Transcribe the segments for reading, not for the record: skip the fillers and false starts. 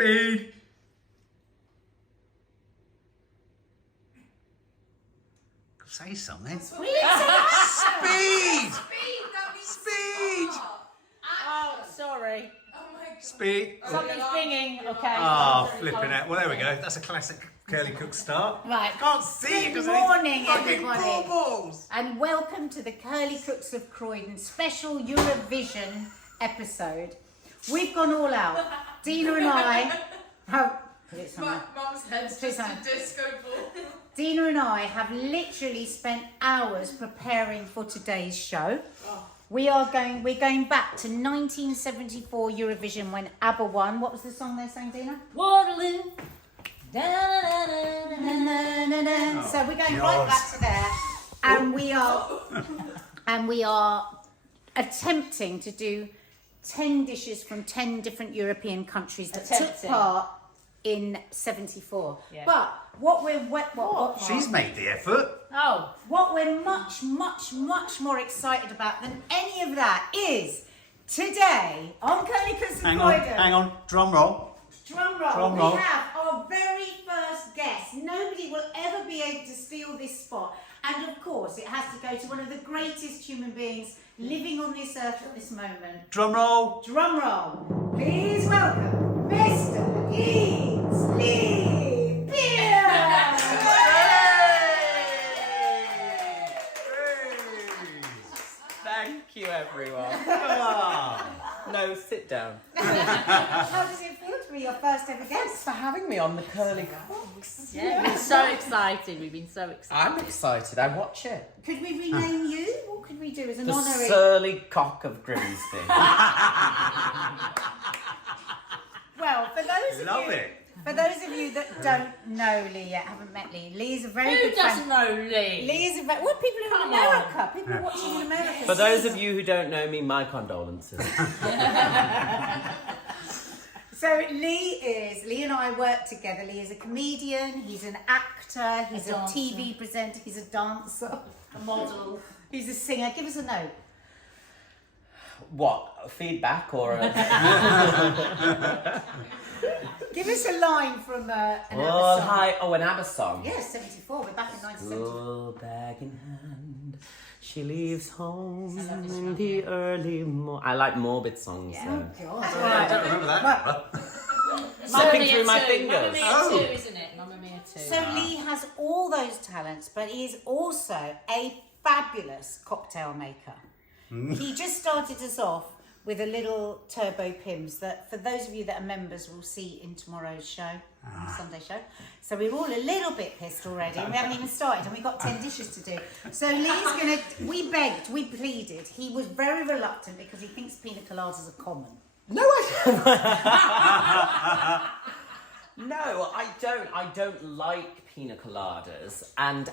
Speed. Say something. Speed. Speed. Oh, sorry. Oh my God. Speed. Something's binging. Okay. Oh, flipping it. Well, there we go. That's a classic Curly Cook start. Right. Can't see it Good because morning, fucking everybody. baubles. And welcome to the Curly Cooks of Croydon special Eurovision episode. We've gone all out. Dina and I have... Mum's head's just a disco ball. Dina and I have literally spent hours preparing for today's show. We're going back to 1974 Eurovision when ABBA won. What was the song they sang, Dina? Waterloo. So we're going right back to there, and we are attempting to do 10 dishes from 10 different European countries that took part in 74. Yeah. But what She's made the effort. Oh. what we're much more excited about than any of that is today on Curly Cooks of Croydon. Hang on. Drum roll. Drum roll. Drum roll. We have our very first guest. Nobody will ever be able to steal this spot. And of course, it has to go to one of the greatest human beings living on this earth at this moment. Drum roll. Drum roll. Please welcome Mr. Leeds Lee Beer. Thank you, everyone. Ah. No, sit down. How does it feel to be your first ever Thanks guest? for having me on the Curly Cooks. Yeah, we've been so excited. We've been so excited. I'm excited. I watch it. Could we rename you? What could we do as an The honorary? Surly Cock of Grimsby. Well, for those Love of you, it. for those of you that don't know Lee yet, haven't met Lee, Lee is a very Who good doesn't friend. know Lee? Lee is a very well. People in Come America, people are watching in America. For those of you who don't know me, my condolences. So Lee and I work together. Lee is a comedian. He's an actor. He's a dancer. TV presenter. He's a dancer. A model. He's a singer. Give us a note. What? Feedback or a... Give us a line from an ABBA Oh, song. hi. Oh, an ABBA song. Yeah, 74. We're back in 1970. School bag in hand, she leaves home in the early morning. I like morbid songs. Oh though. God! I don't remember that. Slipping through my fingers. Mamma Mia Oh. 2, isn't it? Mamma Mia 2. So Lee has all those talents, but he is also a fabulous cocktail maker. He just started us off with a little turbo pims that, for those of you that are members, will see in tomorrow's show, Sunday show. So we're all a little bit pissed already, and we haven't even started, and we've got 10 dishes to do. So Lee's gonna. We begged, we pleaded. He was very reluctant because he thinks pina coladas are common. No, I don't. No, I don't. I don't like pina coladas, and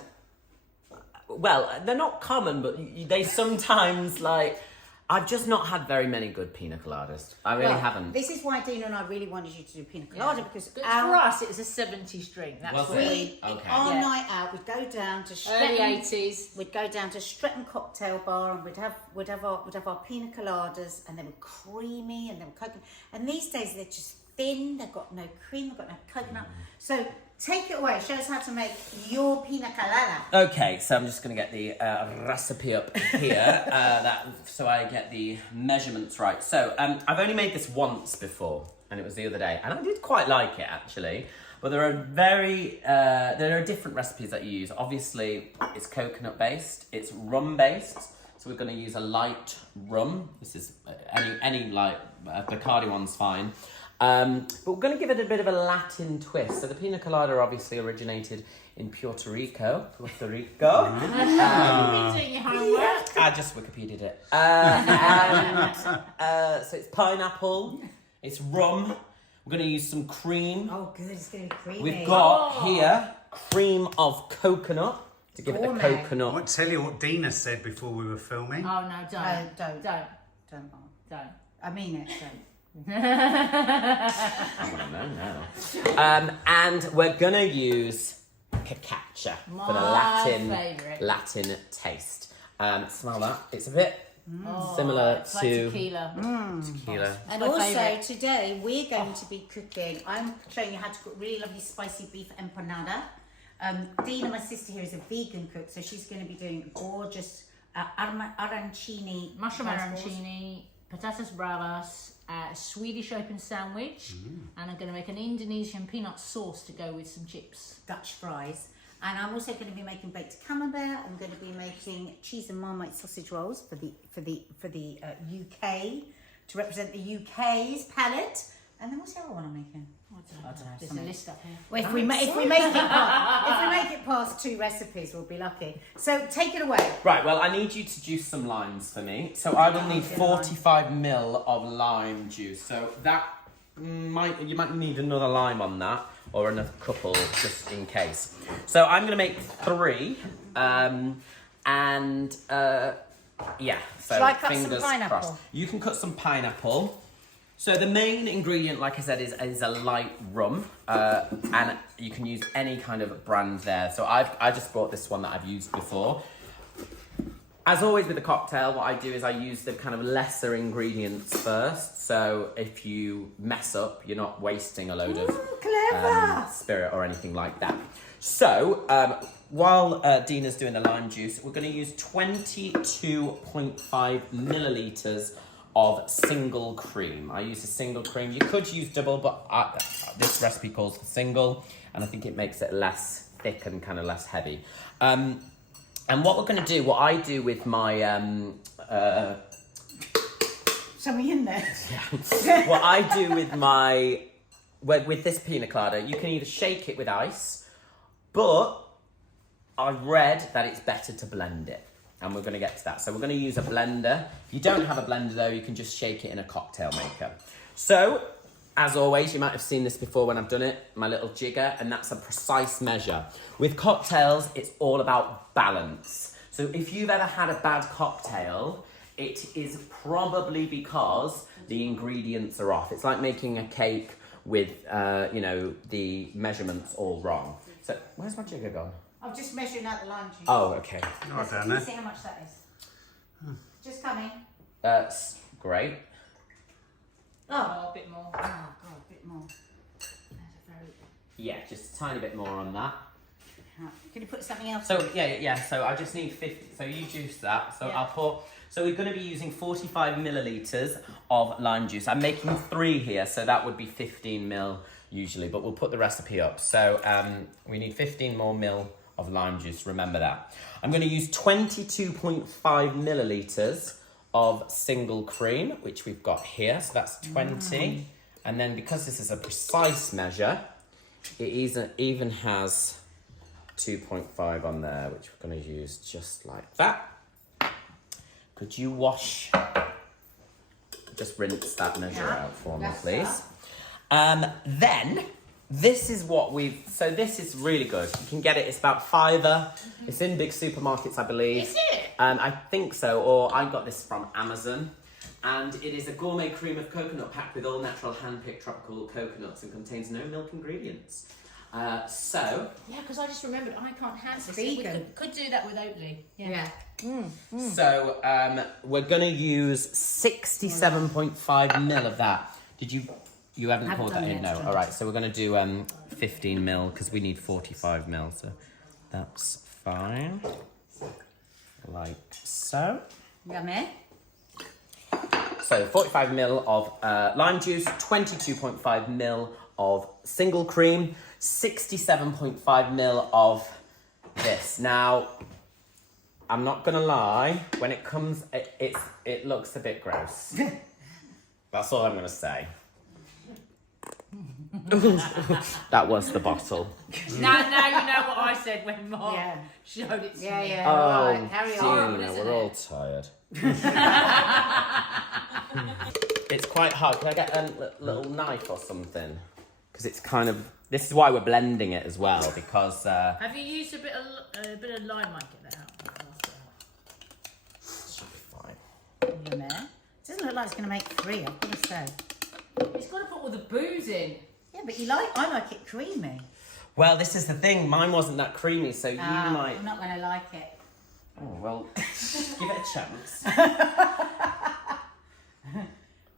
well, they're not common, but they sometimes like. I've just not had very many good pina coladas. I really haven't. This is why Dina and I really wanted you to do pina colada because But for us, it was a 70s drink. That's Was what it? we... Okay. our Yeah. night out, we'd go down to Early Stretton. 80s. We'd go down to Stretton Cocktail Bar and we'd have our pina coladas, and they were creamy and they were coconut. And these days they're just thin. They've got no cream. They've got no coconut. So take it away. Show us how to make your pina colada. Okay, so I'm just going to get the recipe up here, so I get the measurements right. So I've only made this once before, and it was the other day, and I did quite like it actually. But there are different recipes that you use. Obviously, it's coconut based, it's rum based. So we're going to use a light rum. This is any light Bacardi one's fine. But we're going to give it a bit of a Latin twist. So the pina colada obviously originated in Puerto Rico. You've been doing your homework. I just Wikipedia'd it. So it's pineapple, it's rum. We're going to use some cream. Oh, good. It's going to be creamy. We've got here cream of coconut to give it a Gourmet. I coconut. won't tell you what Dina said before we were filming. Oh, no, don't. No, don't. Don't. Don't. Don't. I mean it. Don't. I want to know now. And we're going to use cacacha for the My favourite. Latin taste. Smell that. It's a bit Similar It's like to tequila. tequila. And my also favourite. today we're going to be cooking. I'm showing you how to cook really lovely spicy beef empanada. Dina, my sister here, is a vegan cook, so she's going to be doing gorgeous arancini, Mushroom rice balls. arancini, patatas bravas, Swedish open sandwich, and I'm going to make an Indonesian peanut sauce to go with some chips. Dutch fries. And I'm also going to be making baked camembert. I'm going to be making cheese and Marmite sausage rolls for the UK, to represent the UK's palate. And then what's the other one I'm making? I don't know, There's something. a list up here. Well, if we make it past 2 recipes, we'll be lucky. So take it away. Right, well, I need you to juice some limes for me. So I will need 45 ml of lime juice. So that you might need another lime on that, or another couple, just in case. So I'm going to make 3, yeah. So Shall I cut some fingers pineapple? crossed. You can cut some pineapple. So the main ingredient, like I said, is a light rum, and you can use any kind of brand there. So I just bought this one that I've used before. As always with the cocktail, what I do is I use the kind of lesser ingredients first. So if you mess up, you're not wasting a load of Clever. spirit or anything like that. So while Dina's doing the lime juice, we're going to use 22.5 millilitres of single cream. I use a single cream. You could use double, but this recipe calls for single, and I think it makes it less thick and kind of less heavy. And what we're going to do, what I do with my Something in there. what I do with my with this pina colada, you can either shake it with ice, but I've read that it's better to blend it. And we're going to get to that. So we're going to use a blender. If you don't have a blender though, you can just shake it in a cocktail maker. So, as always, you might have seen this before when I've done it, my little jigger, and that's a precise measure. With cocktails, it's all about balance. So if you've ever had a bad cocktail, it is probably because the ingredients are off. It's like making a cake with, the measurements all wrong. So, where's my jigger gone? I'm just measuring out the lime juice. Oh, okay. Right down Let's there. see how much that is. Just coming. That's great. Oh, Oh, a bit more. God, a bit more. Yeah, just a tiny bit more on that. Can you put something else? So yeah. So I just need 50. So you juice that. So Yeah. I'll pour. So we're going to be using 45 millilitres of lime juice. I'm making 3 here, so that would be 15 ml usually. But we'll put the recipe up. So we need 15 more ml of lime juice. Remember that. I'm going to use 22.5 millilitres of single cream, which we've got here. So that's 20. And then because this is a precise measure, it even has 2.5 on there, which we're going to use just like that. Could you just rinse that measure out for me, please? Then, this is what so this is really good. You can get it, it's about £5. It's in big supermarkets, I believe. Is it? I think so, or I got this from Amazon. And it is a gourmet cream of coconut packed with all natural hand-picked tropical coconuts and contains no milk ingredients. Yeah, because I just remembered I can't have this. Vegan. We could do that with Oatly. Yeah. So we're going to use 67.5 ml of that. You haven't poured that in? No. All right, so we're going to do 15 ml because we need 45 ml. So that's fine. Like so. Yummy. So 45 ml of lime juice, 22.5 ml of single cream, 67.5 ml of this. Now, I'm not gonna lie, when it comes, it looks a bit gross. That's all I'm gonna say. That was the bottle. Now you know what I said when Mark Yeah. showed it to me. Yeah. Oh, Right, carry on. Gina, isn't we're all it? tired. It's quite hard. Can I get a little knife or something? Because it's kind of. This is why we're blending it as well, because. Have you used a bit of lime? Might get that out. Should be fine. Yummy. It doesn't look like it's going to make 3, I've got to say. It's got to put all the booze in. Yeah, but I like it creamy. Well, this is the thing. Mine wasn't that creamy, so you might. I'm not going to like it. Oh, well, give it a chance.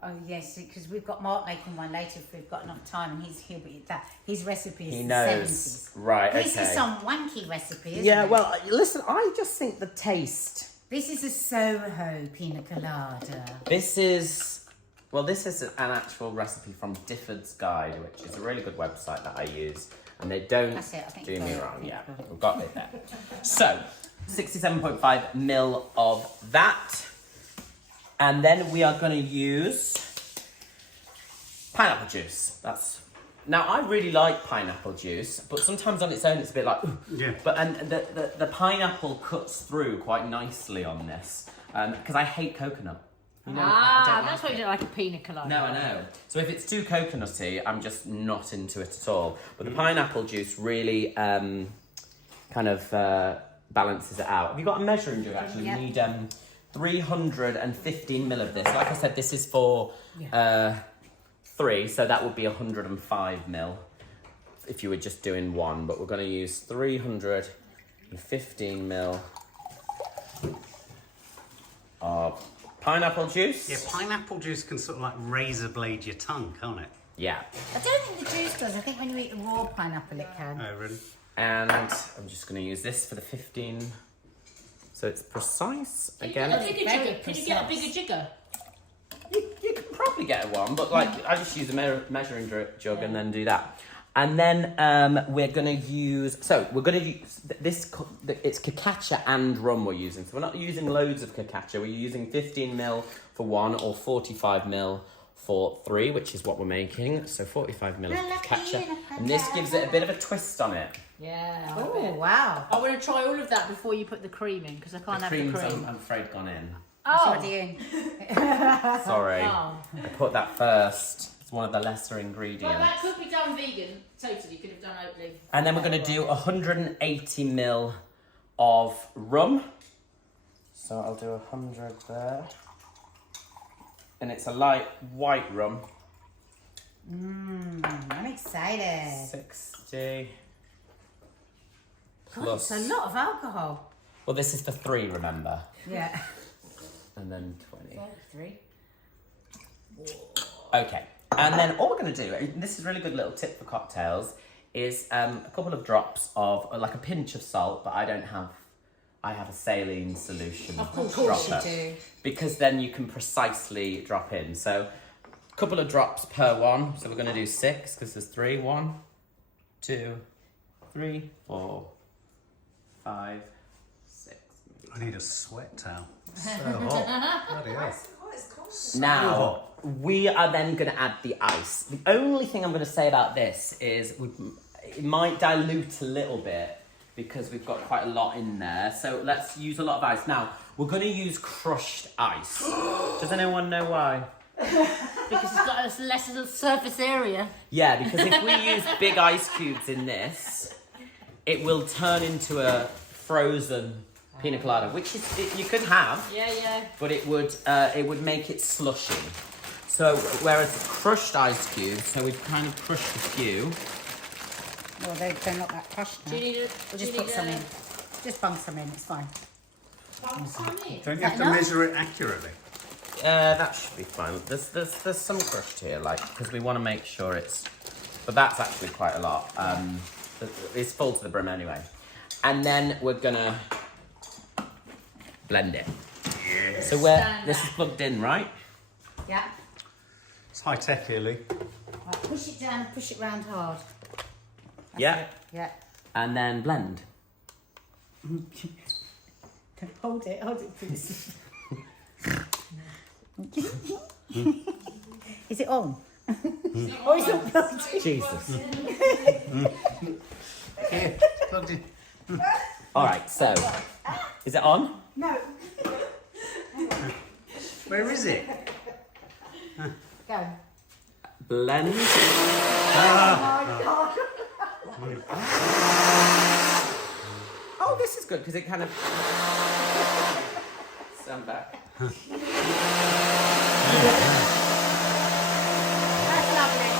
Oh yes, because we've got Mark making one later if we've got enough time, and he'll be that his recipe is He the knows. 70s. Right, This okay. is some wanky recipe, isn't Yeah, it? well, listen, I just think the taste... This is a Soho pina colada. This is an actual recipe from Difford's Guide, which is a really good website that I use. And they don't That's it, I think do you've me got it. wrong. Yeah, we've got it there. So, 67.5 mil of that. And then we are going to use pineapple juice. Now, I really like pineapple juice, but sometimes on its own it's a bit like... Yeah. But the pineapple cuts through quite nicely on this, because I hate coconut. You know, I don't That's like why you it. don't like a pina colada. No, I know. So if it's too coconutty, I'm just not into it at all. But the pineapple juice really kind of balances it out. Have you got a measuring jug, actually? Yep. We need 315 mil of this. Like I said, this is for 3, so that would be 105 mil if you were just doing 1. But we're going to use 315 mil of pineapple juice. Yeah, pineapple juice can sort of like razor blade your tongue, can't it? Yeah. I don't think the juice does. I think when you eat the raw pineapple, it can. Oh, really? And I'm just going to use this for the 15. So it's precise Can you get a again. bigger Very jigger? Can you get a bigger jigger? You can probably get one, but like I just use a measuring jug and then do that. And then we're going to use... So we're going to use this... It's cacacia and rum we're using. So we're not using loads of cacacia. We're using 15 mil for 1 or 45 mil for 3, which is what we're making. So 45 mil of cacacia. And this gives it a bit of a twist on it. Yeah. Oh, wow. I want to try all of that before you put the cream in, because I can't The have the cream's, cream. I'm afraid, gone in. Oh. What are you? Sorry. Oh. I put that first. It's one of the lesser Well, ingredients. that could be done vegan. Totally, could have done Oatly. And then we're going to do 180 mil of rum. So I'll do 100 there. And it's a light white rum. I'm excited. 60 God, plus... it's a lot of alcohol. Well, this is for 3, remember? Yeah. And then 20. 3. Okay. And then all we're going to do, and this is a really good little tip for cocktails, is a couple of drops of, like a pinch of salt, but I don't have... I have a saline solution. Of course you dropper, do. because then you can precisely drop in. So a couple of drops per one. So we're going to do 6 because there's 3. 1, 2, 3, 4, 5, 6. I need a sweat towel. So hot. Bloody hell. Now we are then going to add the ice. The only thing I'm going to say about this is it might dilute a little bit, because we've got quite a lot in there. So let's use a lot of ice. Now, we're going to use crushed ice. Does anyone know why? Because it's got a less surface area. Yeah, because if we use big ice cubes in this, it will turn into a frozen pina colada, which you could have, Yeah. but it would make it slushy. So, whereas crushed ice cubes, so we've kind of crushed a few. Well, they're not that crushed now. Do you need a... We'll just put some in. Just bung some in, it's fine. Don't you that have to enough? measure it accurately? That should be fine. There's some crushed here, like, because we want to make sure it's... But that's actually quite a lot. It's full to the brim anyway. And then we're gonna blend it. Yes. So this is plugged in, right? Yeah. It's high tech here, Lee. Right, push it down and push it round hard. That's Yeah. it. Yeah. And then blend. Hold it, please. Is it on? Or is it plugged in? Jesus. Here, plugged in. All right, so is it on? No. Where is it? Go. Blend. Oh, this is good because it kind of. Stand back. That's lovely.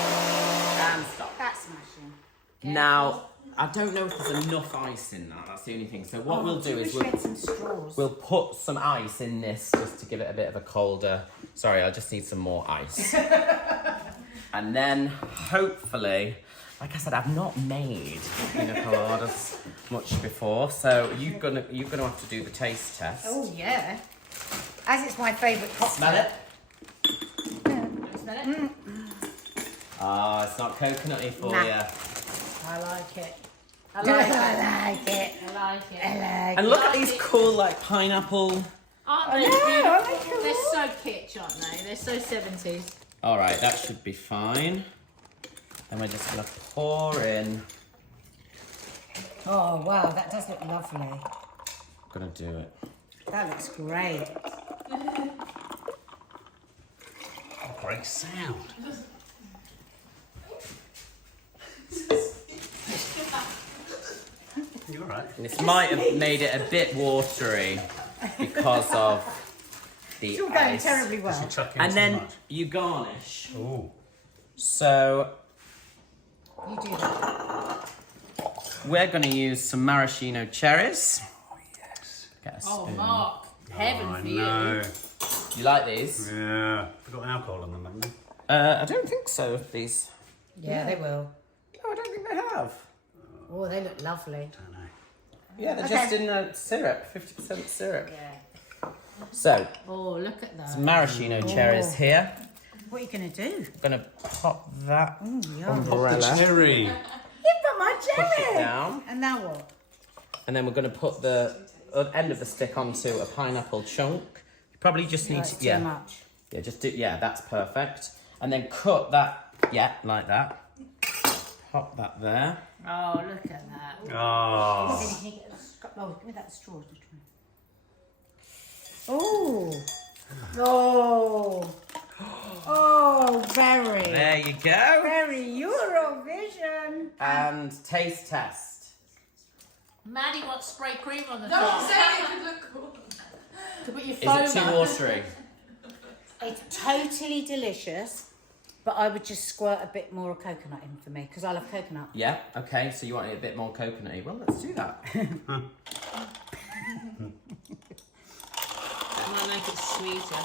And stop. That's smashing. Now, I don't know if there's enough ice in that. That's the only thing. So what we'll do is we get some straws. we'll put some ice in this just to give it a bit of a colder. Sorry, I just need some more ice. And then hopefully, like I said, I've not made pina coladas much before, so you're gonna have to do the taste test. Oh yeah. As it's my favourite cocktail. Smell it? Smell it? Ah, it's not coconutty for Nah. you. I like it. I like it. I like it. I like And look at these cool, like, pineapple. Aren't they I know, beautiful? I like them They're all. so kitsch, aren't they? They're so 70s. All right, that should be fine. And we're just gonna pour in. Oh wow, that does look lovely. Gonna do it. That looks great. Great sound. You're right. This might have made it a bit watery because of the It's all going ice. terribly You well. chuck in And too then much. you garnish. Ooh. So You do that. we're gonna use some maraschino cherries. Oh yes. Get a Oh, spoon. Mark. Heaven Oh, I for you. know. You like these? Yeah. They've got alcohol in them, haven't they? I don't think so. These. Yeah, they will. No, I don't think they have. Oh, they look lovely. Don't know. Yeah, they're Okay. just in syrup, 50% syrup. Yeah. So, Oh, look at that. some maraschino cherries here. What are you going to do? Gonna pop that Yum. umbrella, Cherry. You've got my push it cherry. down, And now what? and then we're gonna put the end of the stick onto a pineapple chunk. You probably just need That's to, too yeah, much. yeah, just do, yeah, that's perfect. And then cut that, yeah, like that. Pop that there. Oh, look at that. Oh. Can you get oh, give me that straw. Oh. Oh. Oh, very. There you go. Very Eurovision. And taste test. Maddie wants spray cream on the No, I'm top. saying it could look cool. To put your Is phone it too on. watery? It's totally delicious, but I would just squirt a bit more of coconut in for me because I love coconut. Yeah, okay, so you want it a bit more coconutty. Well, let's do that. I might make it sweeter.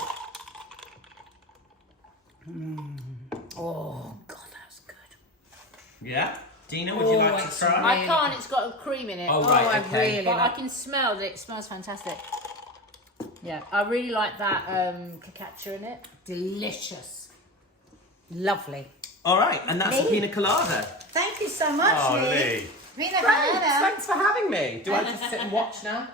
Oh, God, that's good. Yeah? Dina, would you like to it's try? really- I can't, it's got a cream in it. Oh, right, I okay. really But I like can smell that it smells fantastic. Yeah, I really like that cacacia in it. delicious. Lovely. All right, and that's a Me? pina colada. Thank you so much, Oh, Lee. Lee. Pina Thanks, colada. thanks for having me. Do I just sit and watch now?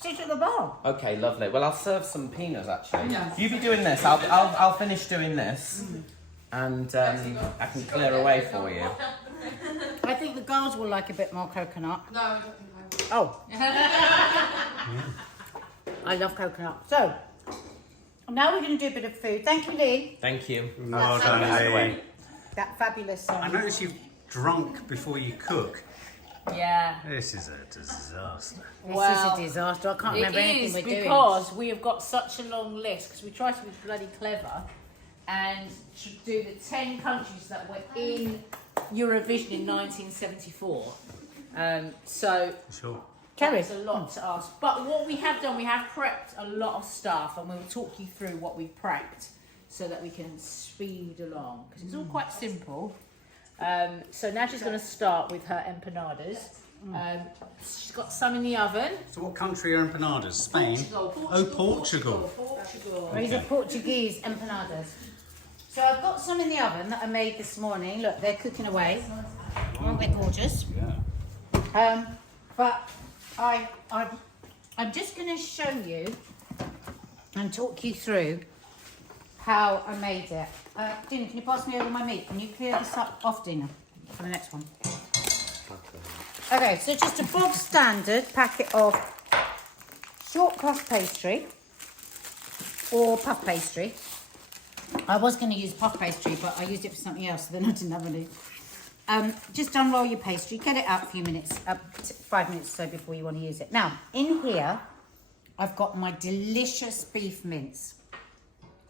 Sit at the bar. Okay, lovely. Well, I'll serve some peanuts actually. Yeah. You be doing this. I'll finish doing this, and I can clear away for you. I think the girls will like a bit more coconut. No, I don't think I Oh. I love coconut. So, now we're going to do a bit of food. Thank you, Lee. Thank you. Well done, Lee. That fabulous I noticed you've drunk before you cook. Yeah. This is a disaster. This Well, is a disaster. I can't It remember is anything we're doing. because we have got such a long list because we try to be bloody clever and to do the 10 countries that were in Eurovision in 1974. So Sure. Carry. that's a lot to ask. But what we have done, we have prepped a lot of stuff and we will talk you through what we've prepped so that we can speed along because it's all quite simple. So now she's going to start with her empanadas. She's got some in the oven. So what country are empanadas? Spain? Portugal. These are Portuguese empanadas. So I've got some in the oven that I made this morning. Look, they're cooking away. Aren't they gorgeous? Yeah. But I'm just going to show you and talk you through how I made it. Dina, can you pass me over my meat? Can you clear this up off, Dina, for the next one? Okay, so just a bog standard packet of short crust pastry or puff pastry. I was going to use puff pastry, but I used it for something else, so then I didn't have any. Just unroll your pastry, get it out a few minutes, 5 minutes or so before you want to use it. Now, in here, I've got my delicious beef mince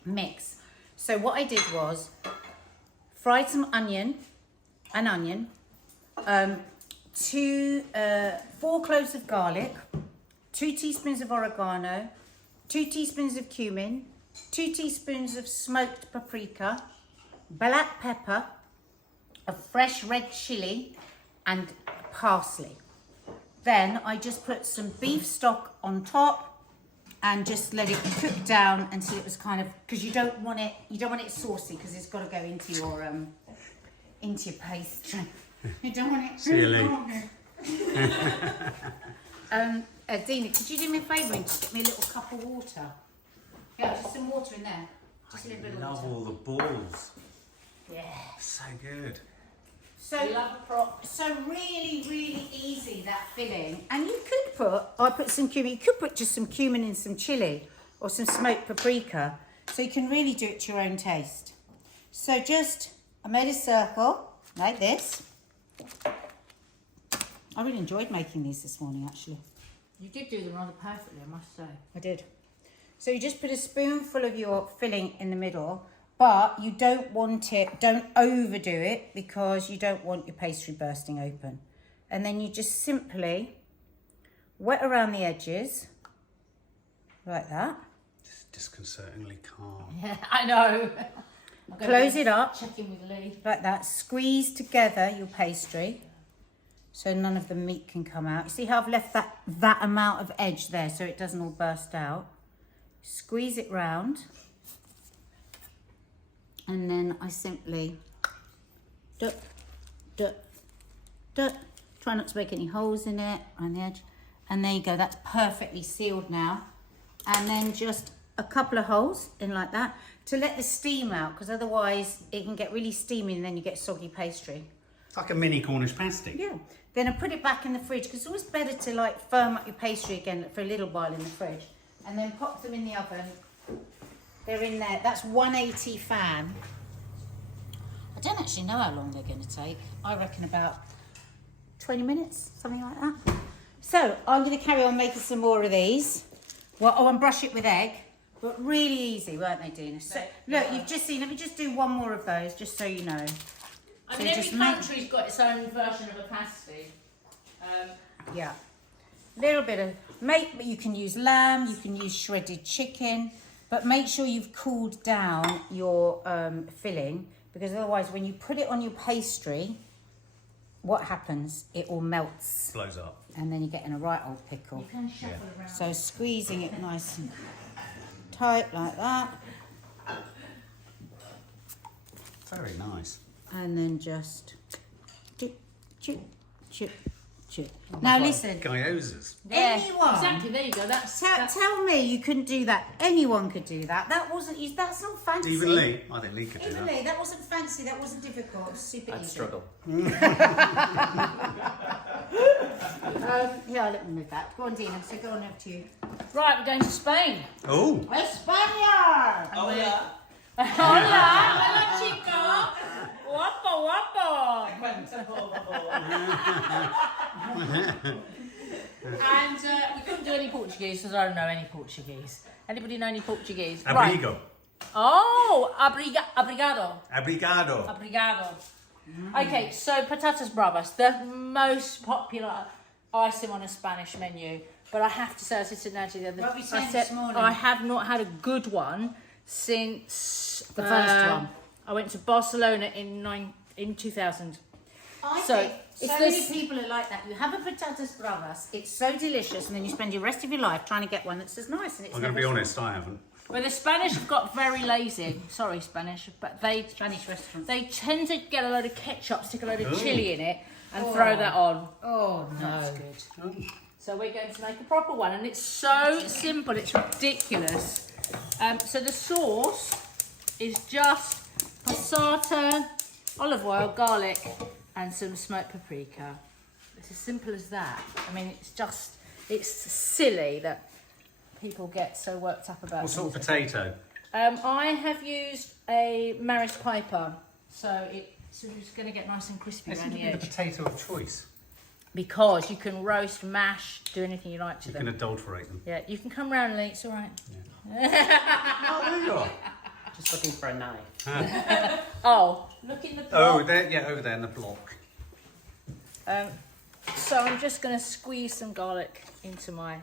mix. So what I did was fried some onion, 4 cloves of garlic, 2 teaspoons of oregano, 2 teaspoons of cumin, 2 teaspoons of smoked paprika, black pepper, a fresh red chilli, and parsley. Then I just put some beef stock on top and just let it cook down until it was kind of, because you don't want it saucy, because it's got to go into your pastry. You don't want it. See you later. Dina, could you do me a favour and just get me a little cup of water? Yeah, just some water in there. Just a little bit of Love water. all the balls. Yeah. So good. So, We love a prop. so really easy, that filling. And you could put, I put some cumin, you could put just some cumin and some chilli or some smoked paprika. So you can really do it to your own taste. So I made a circle like this. I really enjoyed making these this morning, actually. You did do them rather perfectly, I must say. I did. So you just put a spoonful of your filling in the middle, but you don't overdo it, because you don't want your pastry bursting open. And then you just simply wet around the edges, like that. Just disconcertingly calm. Yeah, I know. I'm gonna Close go it up. Check in with Lee. Like that. Squeeze together your pastry so none of the meat can come out. You see how I've left that amount of edge there so it doesn't all burst out? Squeeze it round. And then I simply try not to make any holes in it around the edge. And there you go, that's perfectly sealed now. And then just a couple of holes in like that to let the steam out, because otherwise it can get really steamy and then you get soggy pastry. It's like a mini Cornish pasty. Yeah. Then I put it back in the fridge, because it's always better to like firm up your pastry again for a little while in the fridge. And then pop them in the oven. They're in there. That's 180 fan. I don't actually know how long they're going to take. I reckon about 20 minutes, something like that. So I'm going to carry on making some more of these. Well, and brush it with egg. But really easy, weren't they, Dina? So, look, you've just seen, let me just do one more of those, just so you know. I So mean, every just make- country's got its own version of a pasty. Yeah. Little bit of, you can use lamb, you can use shredded chicken, but make sure you've cooled down your filling, because otherwise when you put it on your pastry, what happens? It all melts, Blows up. and then you're getting a right old pickle. You can shuffle around. So squeezing it nice and tight like that, Very nice. and then just chip, chip, chip, chip. Now listen, Gyozas. Yeah, anyone. exactly, there you go. That's Tell me you couldn't do that. Anyone could do that. That's not fancy. Even Lee. I think Lee could do Even that. Lee, that wasn't fancy, that wasn't difficult. It was super I'd easy. struggle. Yeah, let me move that. Go on, Dina. So go on over to you. right. We're going to Spain. Oh, España! Hola. Hola, hola, chico. Guapo, guapo. And we couldn't do any Portuguese because I don't know any Portuguese. Anybody know any Portuguese? abrigo. Right. Oh, obrigado. Abrigado. Obrigado. Okay, so patatas bravas, the most popular item on a Spanish menu. But I have to say, I said to Nadia the other What were you I saying said, this morning? I have not had a good one since The first one. I went to Barcelona in 2000. I So, think it's so many this- people are like that. You have a patatas bravas, it's so delicious, and then you spend your rest of your life trying to get one that's as nice. And it's I'm going to be never- honest, I haven't. Well, the Spanish have got very lazy. Sorry, Spanish, but Spanish restaurants. they tend to get a load of ketchup, stick a load of Ooh. chili in it, and throw that on. Oh, no. That's good. So we're going to make a proper one, and it's so simple, it's ridiculous. So the sauce is just passata, olive oil, garlic, and some smoked paprika. It's as simple as that. I mean, it's silly that people get so worked up about What sort of things. potato? I have used a Maris Piper, so it's going to get nice and crispy This around would the be the edge. potato of choice. Because you can roast, mash, do anything you like to You them. can adulterate them. Yeah, you can come round and eat, it's all right. Oh, there you are. Just looking for a knife. Oh, look in the pot. Oh, there, yeah, over there in the block. So I'm just going to squeeze some garlic into my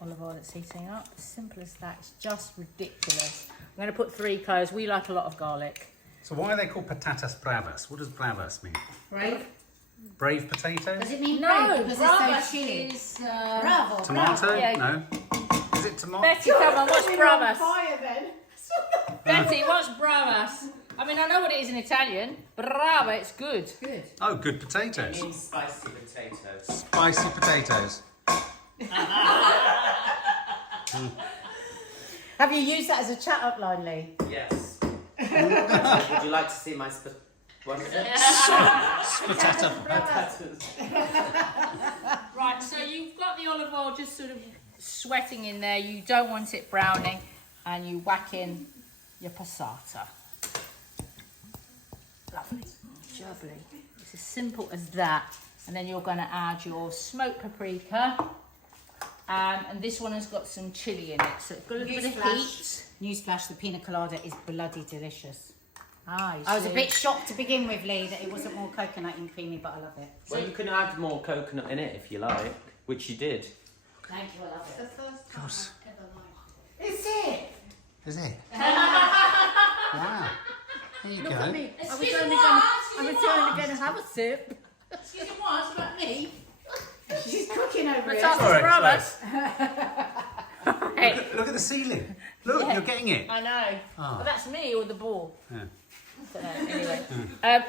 olive oil that's heating up. Simple as that. It's just ridiculous. I'm going to put 3 cloves. We like a lot of garlic. So why are they called patatas bravas? What does bravas mean? Brave? Brave potatoes? Does it mean No, brave because it's bravas so chilly? is... Bravo. Tomato? Yeah. No. Is it tomato? Betty, come on, what's bravas? Fire then. Betty, what's bravas? I mean, I know what it is in Italian. Brava, it's good. Good. Oh, good potatoes. It means spicy potatoes. Spicy potatoes. Have you used that as a chat up line, Lee? Yes. Would you like to see my what is it? Right, so you've got the olive oil just sort of sweating in there. You don't want it browning. And you whack in your passata. Lovely. Jubbly. It's as simple as that. And then you're going to add your smoked paprika. And this one has got some chilli in it. So it's got a little bit of heat. Newsflash, the pina colada is bloody delicious. Ah, you I was a see. bit shocked to begin with, Lee, that it wasn't more coconut and creamy, but I love it. Well, you can add more coconut in it if you like, which you did. Thank you, I love The it. first time Gosh. I've ever liked it. Is it? Is it? Wow. There you Look go. at me. I was Excuse only me, going what? to have a sip. Excuse me, what? It's about me. She's cooking over it. Patatas Sorry, bravas. Right. Look at the ceiling. Look, Yeah. you're getting it. I know. Ah. But that's me or the ball. Yeah. Don't know. Anyway,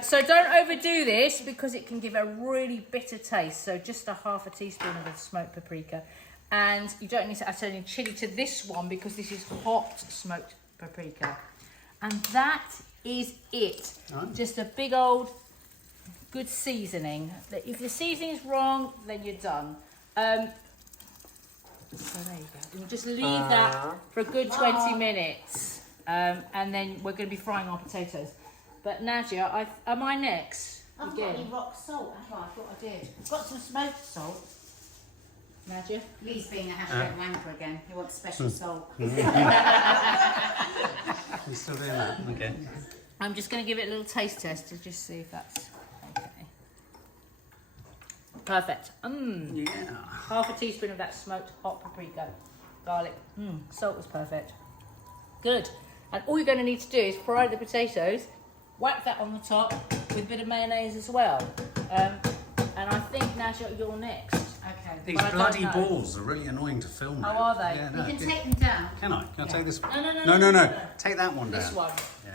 so don't overdo this because it can give a really bitter taste. So just a half a teaspoon of the smoked paprika, and you don't need to add any chili to this one because this is hot smoked paprika, and that is it. Oh. Just a big old good seasoning. If the seasoning is wrong, then you're done. So there you go. We'll just leave that for a good 20 minutes, and then we're going to be frying our potatoes. But Nadia, am I next? I haven't got Again. any rock salt, have I? I thought I did. I've got some smoked salt. Nadia? Lee's being a hashtag wanker again. He wants special salt. You're still doing that? Okay. I'm just going to give it a little taste test to just see if that's okay. Perfect. Yeah. Half a teaspoon of that smoked hot paprika, garlic. Salt was perfect. Good. And all you're going to need to do is fry the potatoes, whack that on the top with a bit of mayonnaise as well. And I think, Nadia, you're next. Okay. These But I don't bloody know. balls are really annoying to film. How now. are they? Yeah, You no, can good. take them down. Can I? Can I take this one? No. Take that one down. This one. Yeah.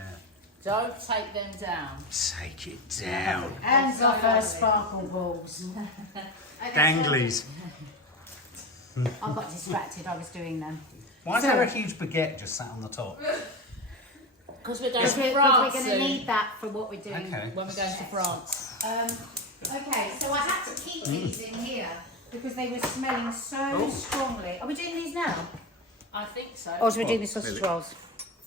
Don't take them down. Take it down. Hands off her sparkle balls. Danglies. I got distracted. I was doing them. Why is there a huge baguette just sat on the top? Because we're going Because to we're France going to soon. need that for what we're doing. Okay. When we're going to France. Okay, so I had to keep these in here because they were smelling so strongly. Are we doing these now? I think so. Or should we do Oh, the sausage really? rolls?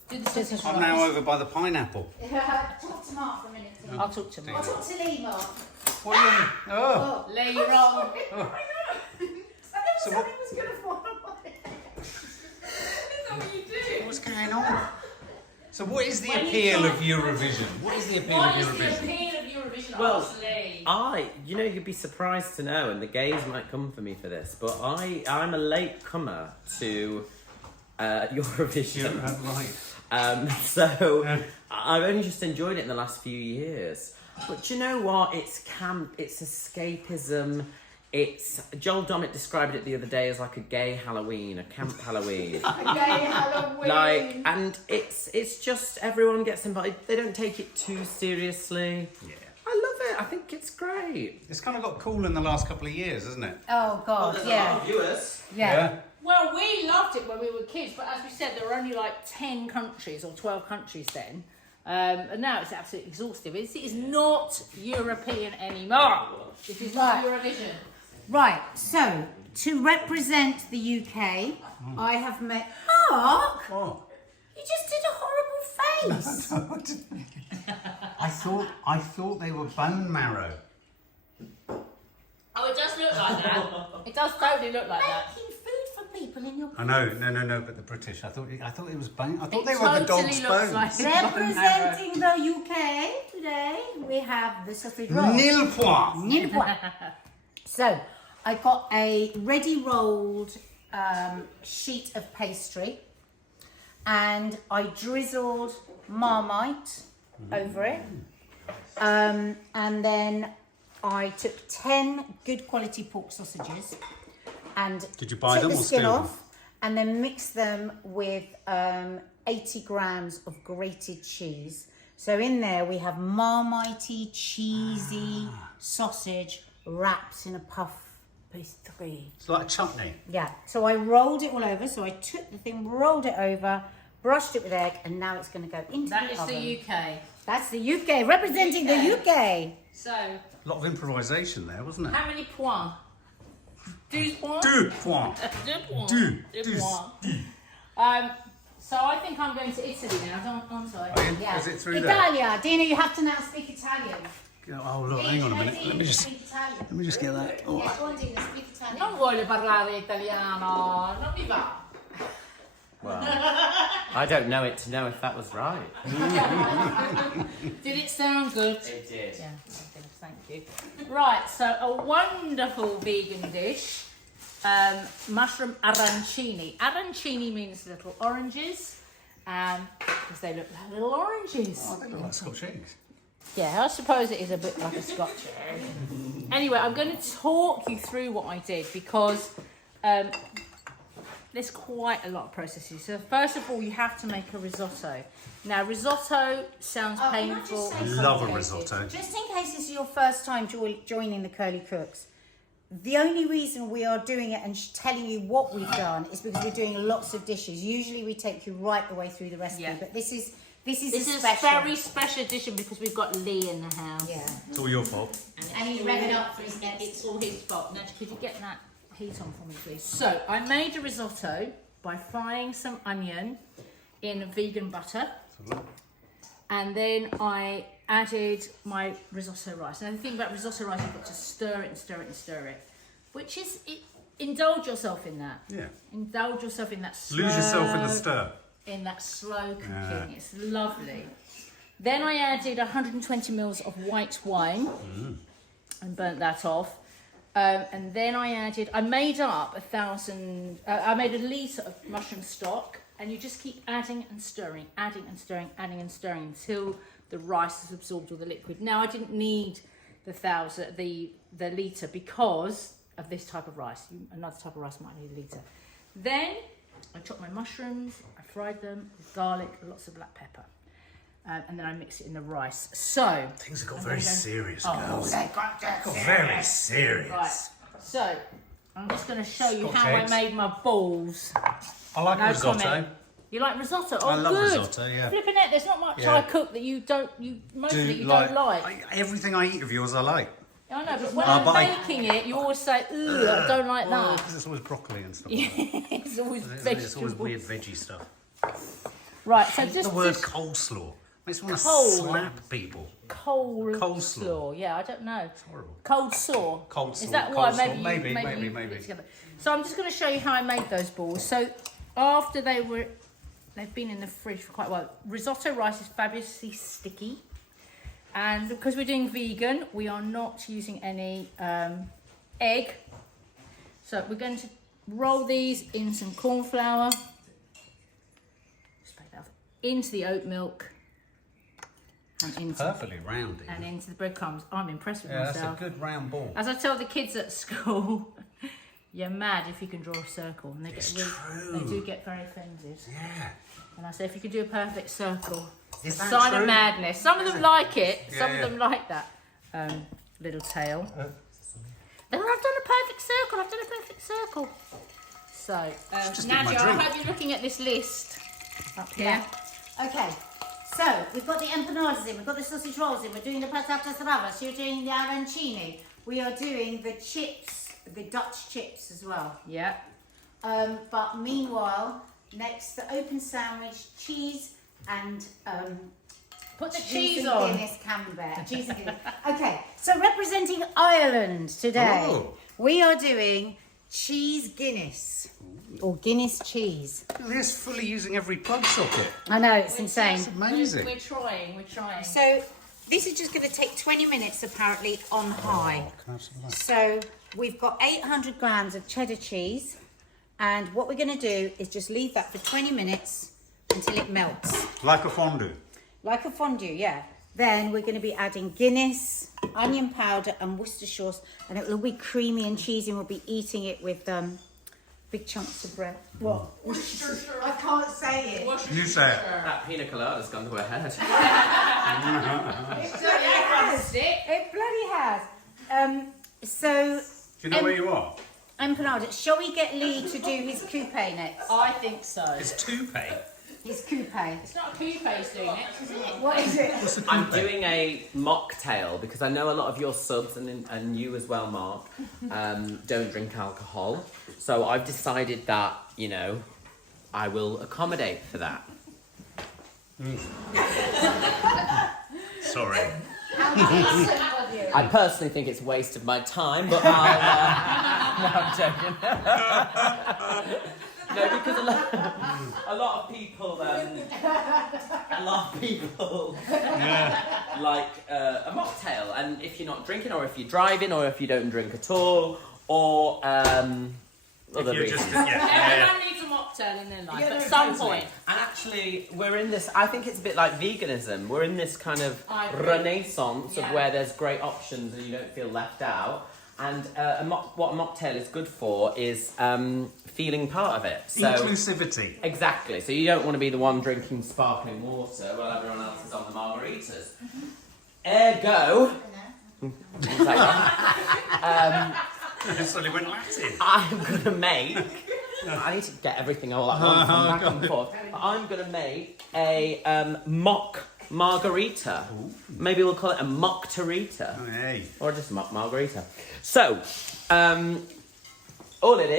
Do the sausage I'm rolls. now over by the pineapple. Talk to Mark for a minute. I'll talk to Do Mark. I'll talk to Lee, Mark. What are you? Oh. Lee, you're wrong. So what, was going to fall on my head. Is that what you do? what's going on? So what is the When you appeal try- of Eurovision? What is the appeal What of is the Eurovision? appeal of Eurovision? Well, Ask Lee. you'd be surprised to know, and the gays might come for me for this, but I'm a late comer to Eurovision. Right. So Yeah. I've only just enjoyed it in the last few years. But do you know what? It's camp, it's escapism. It's Joel Dommett described it the other day as like a gay Halloween, a camp Halloween. Gay Halloween. And it's just everyone gets invited. They don't take it too seriously. Yeah. I love it. I think it's great. It's kind of got cool in the last couple of years, hasn't it? Oh, God, yeah. viewers. Yeah. Well, we loved it when we were kids, but as we said, there were only like 10 countries or 12 countries then. And now it's absolutely exhaustive. It is not European anymore. It is not Eurovision. Right, so to represent the UK, I have met Mark. Oh. You just did a horrible face. I thought they were bone marrow. Oh, it does look like that. It does totally look like that. Making food for people. people in your I know, no, but the British. I thought it was bone. I thought It they were the totally dog's looks bones. like a bone marrow. Representing the UK today, we have the sausage roll. Nil point. Nil point. So, I got a ready rolled sheet of pastry, and I drizzled Marmite over it, and then I took 10 good quality pork sausages and Did you buy took them the or skin steal them? off and then mixed them with 80 grams of grated cheese. So in there we have Marmite cheesy sausage wrapped in a puff pastry. It's like a chutney. Yeah, so I rolled it all over. So I took the thing, rolled it over, brushed it with egg, and now it's going to go into That the is oven. the UK. That's the UK, representing the UK. So, A lot of improvisation there, wasn't it? how many points? 2 points? 2 points. 2 points. Deux. 2 points. So I think I'm going to Italy now, aren't I? Yeah. Is it through there? Italia. Dina, you have to now speak Italian. Oh look, hang on a minute. Let me just get that. Oh. Yeah, go on, Dina, speak Italian. Non vuole parlare italiano, non mi va. Well, I don't know it to know if that was right. Did it sound good? It did. Yeah, okay, thank you. Right, so a wonderful vegan dish, mushroom arancini. Arancini means little oranges, because they look like little oranges. I think I like Scotch eggs. Yeah, I suppose it is a bit like a Scotch egg. Anyway, I'm going to talk you through what I did because there's quite a lot of processes. So first of all, you have to make a risotto. Now, risotto sounds Can I painful. just say and Love a complicated. risotto. Just in case this is your first time joining the Curly Cooks, the only reason we are doing it and telling you what we've done is because we're doing lots of dishes. Usually we take you right the way through the recipe, Yeah. but this is This a is a special. very special edition because we've got Lee in the house. Yeah. It's all your fault. And he's revving up for his guests. It's all his fault. Now, could you get that heat on for me, please? So, I made a risotto by frying some onion in vegan butter. And then I added my risotto rice. Now, the thing about risotto rice, you've got to stir it and stir it and stir it. Which is, indulge yourself in that. Yeah. Indulge yourself in that slow... Lose yourself in the stir. In that slow cooking. Yeah. It's lovely. Then I added 120 mils of white wine and burnt that off. And then I made up I made a litre of mushroom stock, and you just keep adding and stirring, adding and stirring, adding and stirring until the rice has absorbed all the liquid. Now I didn't need the litre because of this type of rice. Another type of rice might need a litre. Then I chopped my mushrooms, I fried them with garlic, lots of black pepper. And then I mix it in the rice. So Things have got very serious, Oh, girls. they got Very serious. Right. So I'm just going to show you Scotch how eggs. I made my balls. I like No risotto. comment. You like risotto? Oh, I love good. risotto, yeah. Flipping it, there's not much Yeah. I cook that you most of it you don't like. Everything I eat of yours I like. I know, but when but I'm making it, you always say, "Ooh, I don't like that." Because it's always broccoli and stuff like that. It's always It's vegetables. always weird veggie stuff. Right, so The just word this coleslaw makes me want to Cole. slap people. coleslaw. Yeah, I don't know. Horrible. Cold saw. Cold Is slaw, that why? cold slaw. Maybe you Maybe. put it together. So I'm just going to show you how I made those balls. So after they've been in the fridge for quite a while. Risotto rice is fabulously sticky, and because we're doing vegan, we are not using any egg. So we're going to roll these in some corn flour, into the oat milk, and into Perfectly rounded. and into the breadcrumbs. I'm impressed with Yeah, that's a myself. good round ball. As I tell the kids at school, you're mad if you can draw a circle, and they It's get true. they do get very offended. Yeah. And I say, if you can do a perfect circle, Is that sign true? of madness. Some of them like it. Yeah, Some yeah. of them like that little tail. Then I've done a perfect circle. I've done a perfect circle. So, just did my Nadia, I drink. hope you're looking at this list up here. Yeah. Okay. So we've got the empanadas in, we've got the sausage rolls in, we're doing the patatas bravas, you're doing the arancini. We are doing the chips, the Dutch chips as well. Yeah. But meanwhile, next the open sandwich, cheese and Put the cheese cheese and on. Guinness camembert. Cheese and Guinness. Okay, so representing Ireland today, Oh. we are doing cheese Guinness. or Guinness cheese. Look at this, fully using every plug socket. I know, it's insane. It's amazing. We're trying. So this is just going to take 20 minutes apparently on high. Oh, can I have some of that? So we've got 800 grams of cheddar cheese, and what we're going to do is just leave that for 20 minutes until it melts. Like a fondue. Like a fondue, yeah. Then we're going to be adding Guinness, onion powder and Worcestershire sauce, and it will be creamy and cheesy, and we'll be eating it with big chunks of bread. What? I can't say it. You say it. That pina colada's gone to her head. It bloody has. It bloody has. So... Do you know where you are? Empanada, shall we get Lee to do his coupe next? I think so. It's toupe. His coupe. It's not a coupe he's doing next, is it? What is it? What's a I'm coupe? doing a mocktail because I know a lot of your subs and you as well, Mark, don't drink alcohol. So I've decided that, you know, I will accommodate for that. Sorry. I personally think it's a waste of my time, but I'll... no, I'm joking. No, because a lot of people like a mocktail, and if you're not drinking, or if you're driving, or if you don't drink at all, or other You're reasons. just, yeah. Everyone needs a mocktail in their life Yeah, at no, some totally. point. And actually, we're in this. I think it's a bit like veganism. We're in this kind of I agree. renaissance of Yeah. where there's great options and you don't feel left out. And what a mocktail is good for is feeling part of it. So Inclusivity. exactly. So you don't want to be the one drinking sparkling water while everyone else is on the margaritas. Ergo, things like that. It suddenly went Latin. I'm gonna make. I need to get everything all at once and back and forth. I'm gonna make a mock margarita. Maybe we'll call it a mock-tarita. Oh, hey. Or just mock margarita. So, all it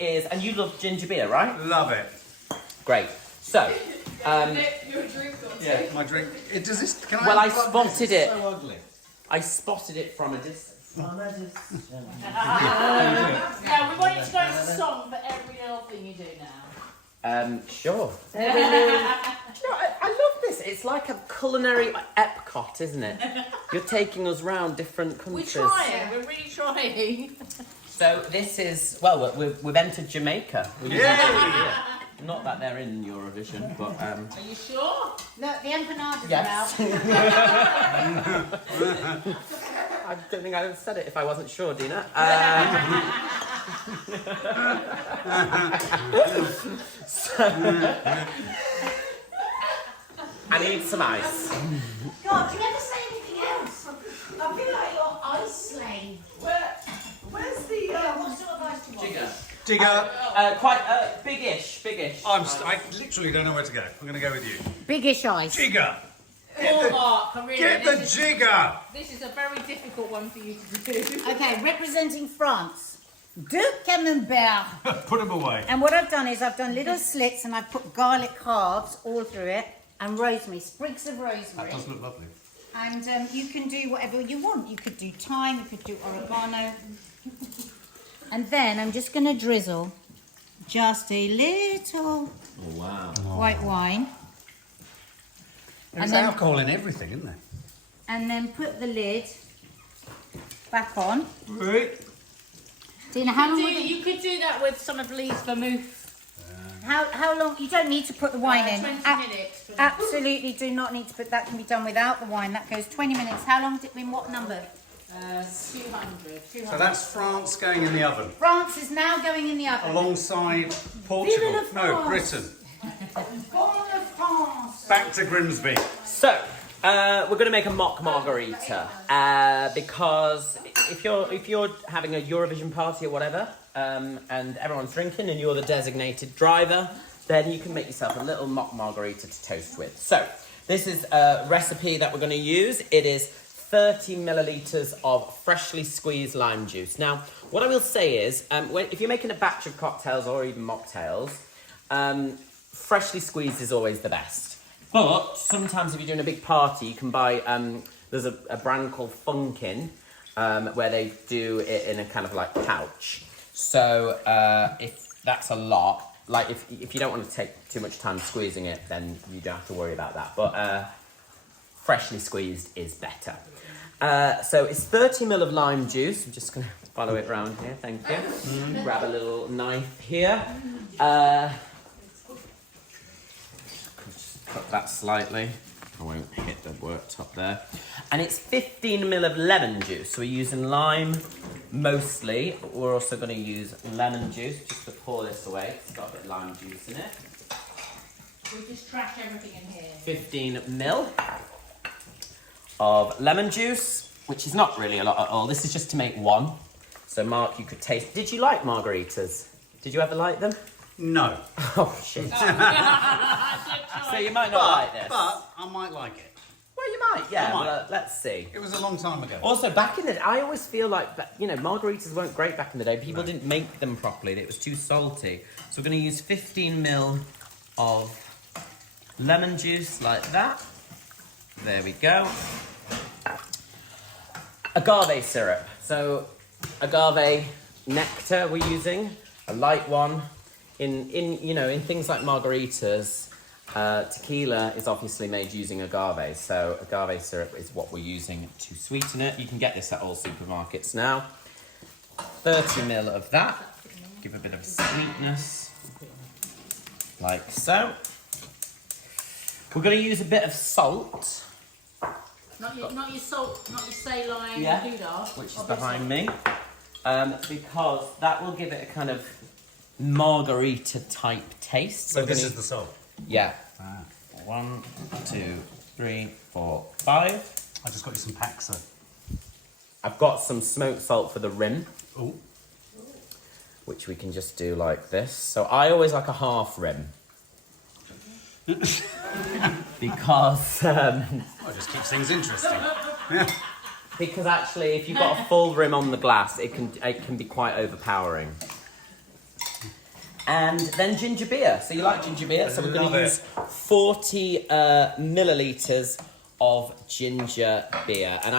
is, and you love ginger beer, right? Love it. Great. So, Your drink got Yeah, my drink. Does this? Can Well, I have spotted this? it. It's so ugly. I spotted it from a distance. Yeah, we want you to go into song for every little thing you do now. Sure. Do you know, I love this. It's like a culinary epcot, isn't it? You're taking us round different We're countries. trying, we're really trying. So this is, well, we've entered Jamaica. Yay! Not that they're in Eurovision, but Are you sure? Look, the empanadas yes. are out. I don't think I would have said it if I wasn't sure, Dina. I need some ice. God, do you ever say anything else? I feel like you're ice slave. Where's the What sort of ice do you want? Jigger. Digger. Quite biggish. I literally don't know where to go. I'm going to go with you. Biggish ice. Jigger. Poor Mark, really. Get the jigger. This is a very difficult one for you to do. Okay, representing France. De Camembert. Put them away. And what I've done is I've done little slits and I've put garlic halves all through it and rosemary, sprigs of rosemary. That does look lovely. And you can do whatever you want. You could do thyme, you could do oregano. And then I'm just going to drizzle just a little white wine. There's And then- alcohol in everything, isn't there? And then put the lid back on. Right. Dina, how long would You could do that with some of Lee's vermouth. how long? You don't need to put the wine in. 20 minutes. Absolutely do not need to put that. Can be done without the wine. That goes 20 minutes. How long did in what number? 200. So that's France going in the oven. France is now going in the oven. Alongside Portugal. Vive la No, France. Britain. Bon de France. Back to Grimsby. So, we're going to make a mock margarita because if you're having a Eurovision party or whatever, and everyone's drinking and you're the designated driver, then you can make yourself a little mock margarita to toast with. So, this is a recipe that we're going to use. It is 30 millilitres of freshly squeezed lime juice. Now, what I will say is, if you're making a batch of cocktails or even mocktails, freshly squeezed is always the best. But sometimes if you're doing a big party, you can buy, there's a brand called Funkin, where they do it in a kind of like pouch. So if that's a lot, like if you don't want to take too much time squeezing it, then you don't have to worry about that. But freshly squeezed is better. So it's 30 ml of lime juice. I'm just going to follow it around here. Thank you. Grab a little knife here. Just cut that slightly. I won't hit the worktop there. And it's 15 ml of lemon juice. So we're using lime mostly, but we're also going to use lemon juice just to pour this away. It's got a bit of lime juice in it. We just trash everything in here. 15 ml of lemon juice, which is not really a lot at all. This is just to make one. So Mark, you could taste. Did you like margaritas? Did you ever like them? No. Oh shit. So you might not like this. But I might like it. Well, you might, yeah. I might. Well, let's see. It was a long time ago. Also, back in the day, I always feel like, margaritas weren't great back in the day. People didn't make them properly. It was too salty. So we're going to use 15 ml of lemon juice like that. There we go. Agave syrup. So agave nectar we're using, a light one. In things like margaritas, tequila is obviously made using agave. So agave syrup is what we're using to sweeten it. You can get this at all supermarkets now. 30 ml of that. Give a bit of sweetness, like so. We're going to use a bit of salt. Not your salt, not your saline Gouda. Which is behind me. Because that will give it a kind of margarita type taste. So this is the salt? Yeah. Ah. 1, 2, 3, 4, 5. I just got you some Paxa. I've got some smoked salt for the rim. Oh. Which we can just do like this. So I always like a half rim. Because Well, it just keeps things interesting. because actually if you've got a full rim on the glass, it can be quite overpowering. And then ginger beer. So you like ginger beer? So we're going to use 40 millilitres of ginger beer. And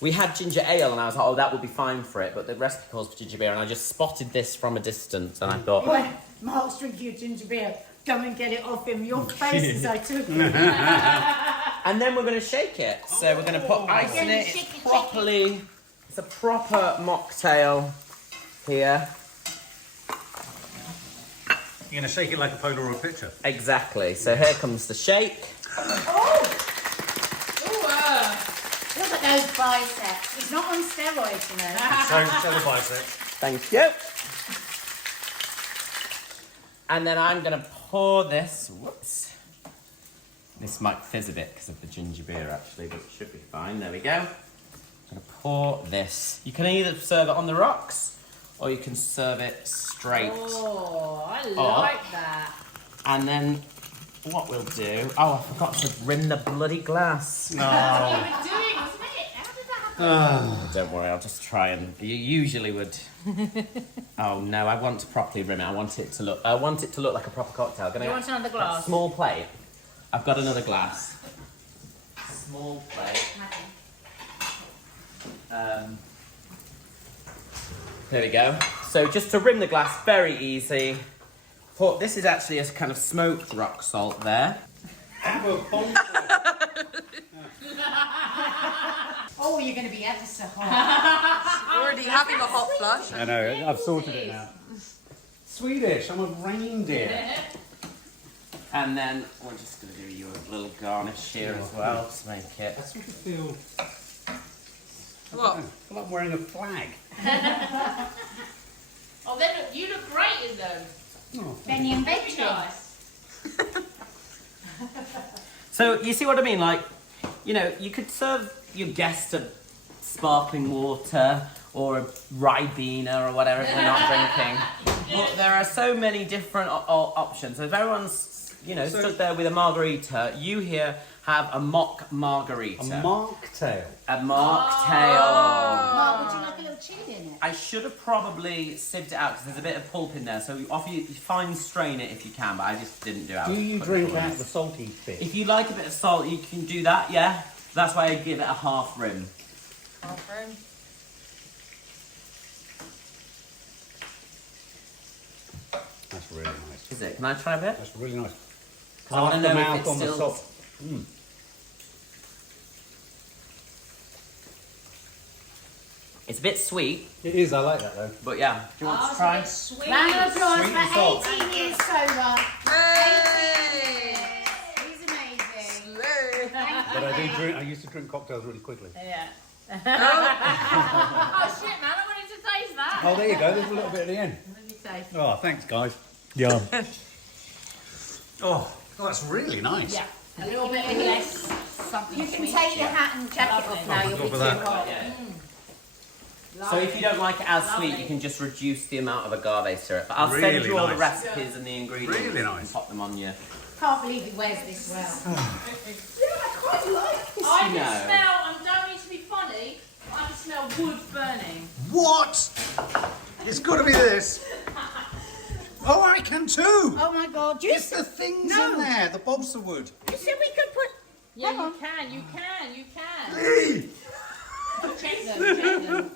we had ginger ale, and I was like, oh, that would be fine for it. But the recipe calls for ginger beer, and I just spotted this from a distance, and I thought, When Mark's drinking your ginger beer, come and get it off him. Your faces I took. and then we're going to shake it. So we're going to put ice in it. Shake it, Properly. It's a proper mocktail here. You're going to shake it like a Polaroid picture. Exactly. So here comes the shake. Look at those biceps. He's not on steroids, you know. So, tell the bicep. Thank you. And then I'm going to pour this. Whoops. This might fizz a bit because of the ginger beer, actually, but it should be fine. There we go. I'm going to pour this. You can either serve it on the rocks, or you can serve it straight. Oh, I like that. And then what we'll do... Oh, I forgot to rim the bloody glass. No. That's what you were doing, wasn't it? How did that happen? Don't worry, I'll just try and... You usually would... Oh no, I want to properly rim it. I want it to look like a proper cocktail. You want another glass? Small plate. I've got another glass. Small plate. There we go. So just to rim the glass, very easy. This is actually a kind of smoked rock salt there. Oh, you're going to be ever so hot. Already having a hot flush. I know, I've sorted it now. Swedish, I'm a reindeer. And then we're just going to do you a little garnish here as well to make it. I sort of feel... What? I feel like I'm wearing a flag. Oh, you look great in them. Oh, Then you Very bet nice. So you see what I mean? Like, you could serve your guests a sparkling water or a Ribena or whatever if they're not drinking. But there are so many different options. So if everyone's, stood there with a margarita, you here have a mock margarita. a mocktail. A mocktail. Mark, would you like a little chili in it? I should have probably sieved it out because there's a bit of pulp in there. So you fine strain it if you can, but I just didn't do it. Do you drink out the salty bit? If you like a bit of salt, you can do that, yeah. That's why I give it a half rim. That's really nice. Is is it? Can I try a bit? That's really nice. 'Cause I want to know if Aftermouth it's on the still... top. It's a bit sweet, It is, I like that though. but yeah. Do you want to try? Sweet. Round of applause Sweet and for salt. 18 years sober. Hey! He's amazing. But I used to drink cocktails really quickly. Yeah. Oh shit, man! I wanted to taste that. Oh, there you go. There's a little bit at the end. Let me taste. Oh, thanks, guys. Yum. oh, that's really nice. Yeah, a little bit less something You can sweet. take your hat and jacket off now, you'll be Look too at that. hot. So if you don't like it as sweet, you can just reduce the amount of agave syrup. But I'll send Really you all the nice. recipes and the ingredients Really nice. and pop them on you. Can't believe he wears this well. I can No. smell, I don't mean to be funny, but I can smell wood burning. What? It's got to be this. Oh, I can too. Oh my God, you It's the things in there, the balsa wood. You said we could put... Yeah, Hang on. you can. Hey! Check them.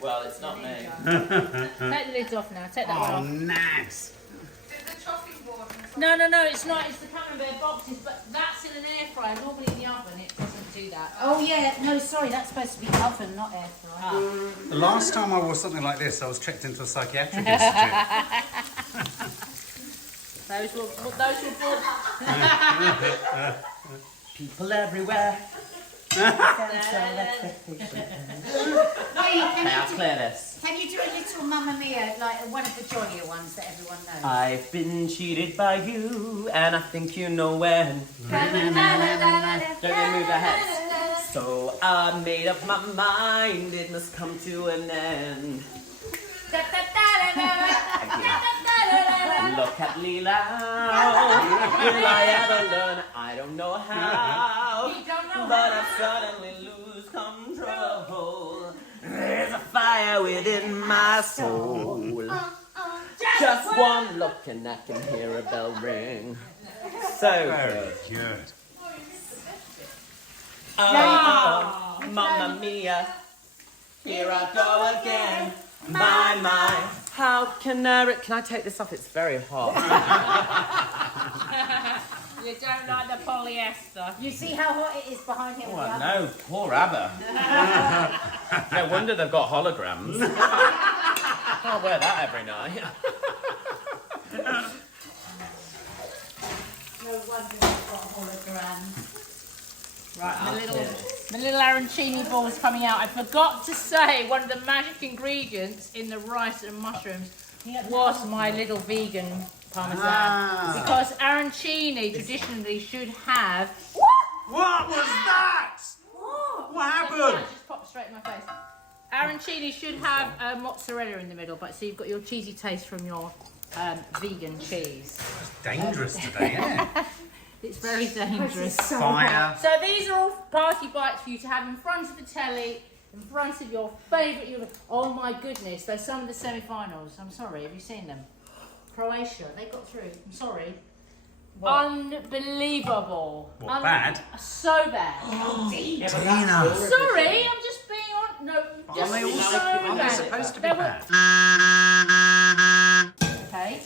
Well, it's not me. Take the lids off now, take that Oh, one off. nice. No, it's not, it's the camembert boxes, but that's in an air fryer. Normally in the oven it doesn't do that. Oh yeah, no, sorry, that's supposed to be oven, not air fryer. The last time I wore something like this, I was checked into a psychiatric institute. Those were good. People everywhere. Wait, Okay, I'll clear this. can you do a little Mamma Mia, like one of the jollier ones that everyone knows? I've been cheated by you, and I think you know when. Don't you move your head. So I made up my mind, it must come to an end. Look at Leela. Will I ever learn? I don't know how. But I suddenly lose control. There's a fire within my soul. Just one look and I can hear a bell ring. So Very good. good. Oh, Mamma Mia. Here I go again. My. How can I take this off? It's very hot. You don't like the polyester. You see how hot it is behind him? Oh, with the no, poor ABBA. No wonder they've got holograms. I'll wear that every night. No wonder they've got holograms. Right, the little arancini ball is coming out. I forgot to say one of the magic ingredients in the rice and mushrooms was my little vegan parmesan. Because arancini traditionally should have... What was that? What happened? It just popped straight in my face. Arancini should have mozzarella in the middle, but so you've got your cheesy taste from your vegan cheese. Dangerous today, isn't it? It's very dangerous. Fire. So these are all party bites for you to have in front of the telly, in front of your favourite. Oh my goodness, those some of the semi-finals. I'm sorry, have you seen them? Croatia, they got through. I'm sorry. What? Unbelievable. What, bad? So bad. Tina. Sorry, I'm just being on. No, just Aren't they all so aren't they bad. supposed to be They were- bad? Okay,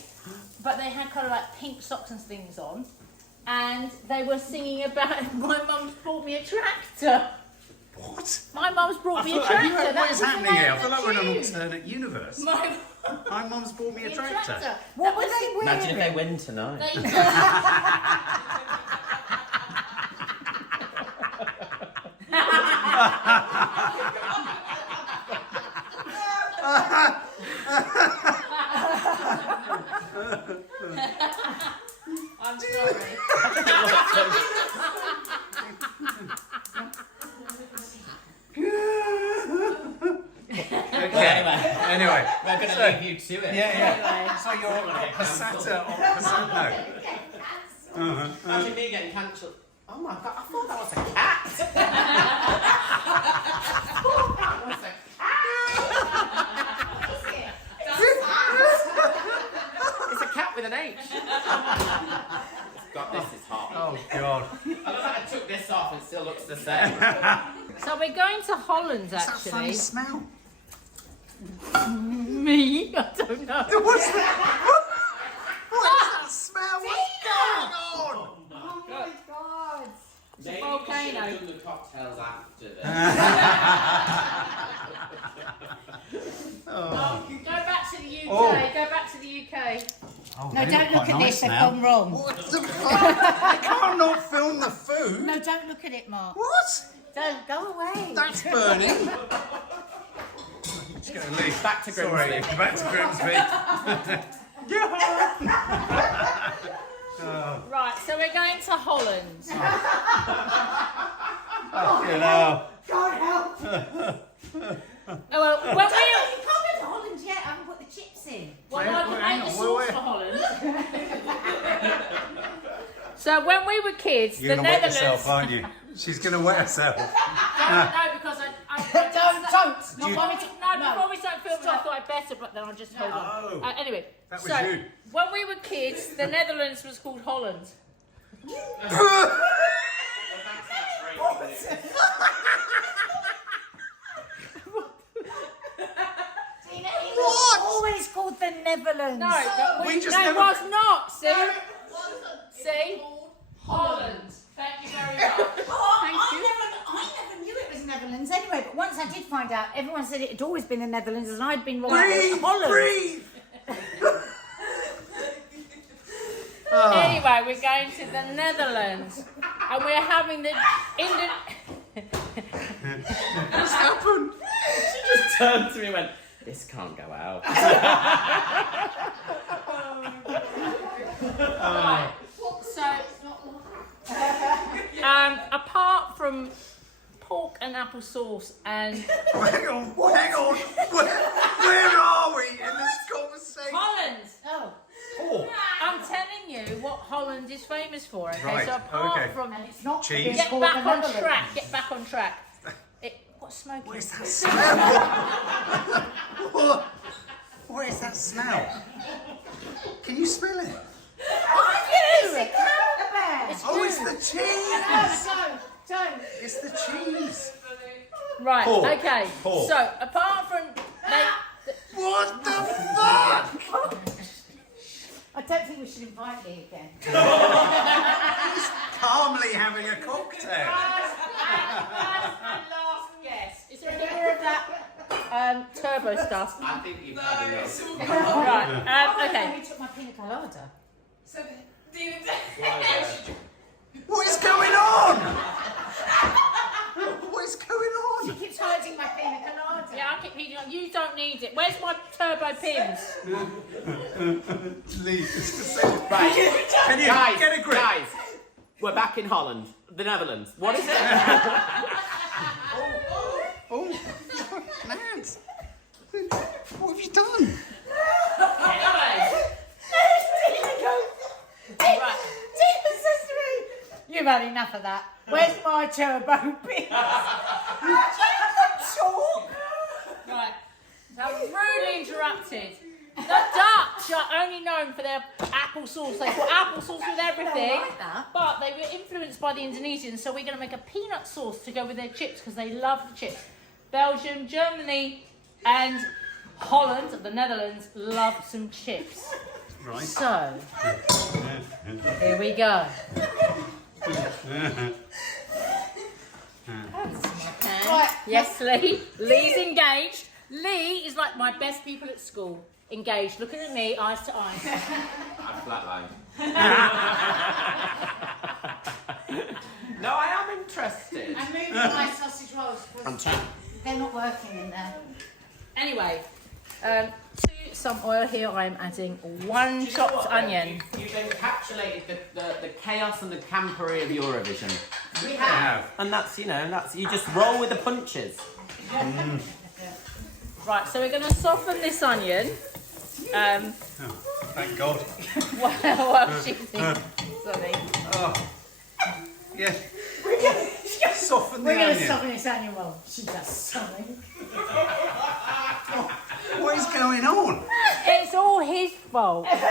but they had kind of like pink socks and things on, and they were singing about my mum's bought me a tractor. What? My mum's brought me a What tractor. is That was the happening name here? I of feel the like we're in an tune. alternate universe. My My mum's bought me a tractor. What were they wearing? Imagine if they win tonight. I'm sorry. Okay, Anyway, we're going to leave you to it. yeah. So you're passata on passata. Imagine me getting cancelled. Oh my god, I thought that was a cat. It's a cat with an H. God, this is hot. Oh God. I love that I took this off and it still looks the same. So we're going to Holland What's that funny actually. smell? Me? I don't know. What's that? that smell? What's going on? Oh my God. It's a volcano. Done the cocktails after this. Go back to the UK. Oh. Go back to the UK. Oh, No, they don't look look quite at nice this, they've now. gone wrong. What the fuck? I can't not film the food. No, don't look at it, Mark. What? Don't, go away. That's burning. Just gonna leave. Back to Grimsby. Sorry, back to Grimsby. Right, so we're going to Holland. You know. God help. Oh, well, when we You can't go to Holland yet, I haven't put the chips in. well, Hang I on, can hang make the on, sauce wait. for Holland. So when we were kids, You're the gonna wet Netherlands. yourself, aren't you? She's gonna wet herself. No, because I Don't. before we start filming, I thought I'd better, but then I'll just hold on. No. Anyway, That was so you. when we were kids, the Netherlands was called Holland. What? Always called the Netherlands. No, but We we, just no, never- it was not. See, Holland. Thank you very much. I never knew it was Netherlands anyway, but once I did find out, everyone said it had always been the Netherlands and I'd been wrong. Breathe, Holland. breathe. Anyway, we're going to the Netherlands, and we're having the What's happened? She just turned to me and went, this can't go out. So, apart from pork and apple sauce and Hang on. Where are we in this conversation? Holland. Oh, Pork. I'm telling you what Holland is famous for. Okay, Right, so apart okay. from and it's not Cheese. being get called back the on Netherlands. track. Get back on track. What's smoking? What is that smell? What is that smell? Can you smell it? Oh, it's the cheese. Don't. It's the cheese. Right. Pork. Okay. Pork. So apart from What the fuck? I don't think we should invite Lee again. Calmly having a cocktail. and last guess. Is there any more of that turbo stuff? I think you've had enough. Right. Okay. We took my pina colada. What is going on? What is going She on? keeps hiding my pina colada. Yeah, I keep heating up. You don't need it. Where's my turbo pins? Leave. It's the same. Right. Can you Guys, get a grip? guys, we're back in Holland, the Netherlands. What is it? Oh, lads. What have you done? Anyway. Right. Tina says to me, you've had enough of that. Where's my turbo pin? Talk. Right. So I'm rudely interrupted. The Dutch are only known for their apple sauce. They put apple sauce with everything. like that. But they were influenced by the Indonesians, so we're going to make a peanut sauce to go with their chips because they love the chips. Belgium, Germany, and Holland, the Netherlands, love some chips. Right. So, here we go. Right. Yes, Lee. Lee's engaged. Lee is like my best people at school. Engaged, looking at me, eyes to eyes. I'm flatlined. No, I am interested. I'm moving my sausage rolls because they're not working in there. Anyway, to some oil here, I'm adding one chopped onion. You've encapsulated the chaos and the campery of Eurovision. We have. And that's, you just roll with the punches. Right, so we're going to soften this onion. Thank God. While she's sorry. Oh. Yes. Soften the We're going to onion. soften this onion roll. She does something. What is going on? It's all his fault. Lame.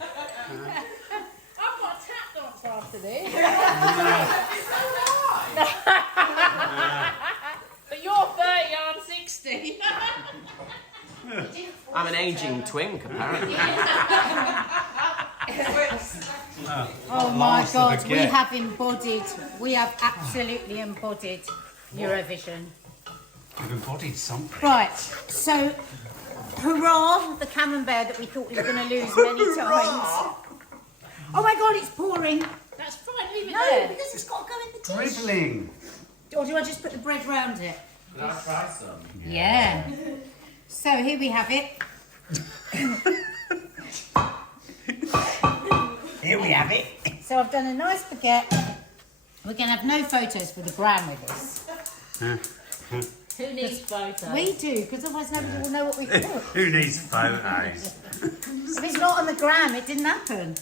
I've got a tap dance after this. But you're 30, I'm 60. I I'm an aging twink, apparently. Oh my God, we have absolutely embodied Eurovision. You've embodied something. Right, so hurrah, the camembert that we thought we were going to lose many times. Oh my God, it's pouring. That's fine, leave it No, there. because it's got to go in the dish. Dribbling. Or do I just put the bread round it? Can I try some? Yeah. So here we have it. Here we have it. So I've done a nice baguette. We're going to have no photos for the gram with this. Who needs photos? We do, because otherwise nobody will know what we've done. Who needs photos? If it's not on the gram, it didn't happen.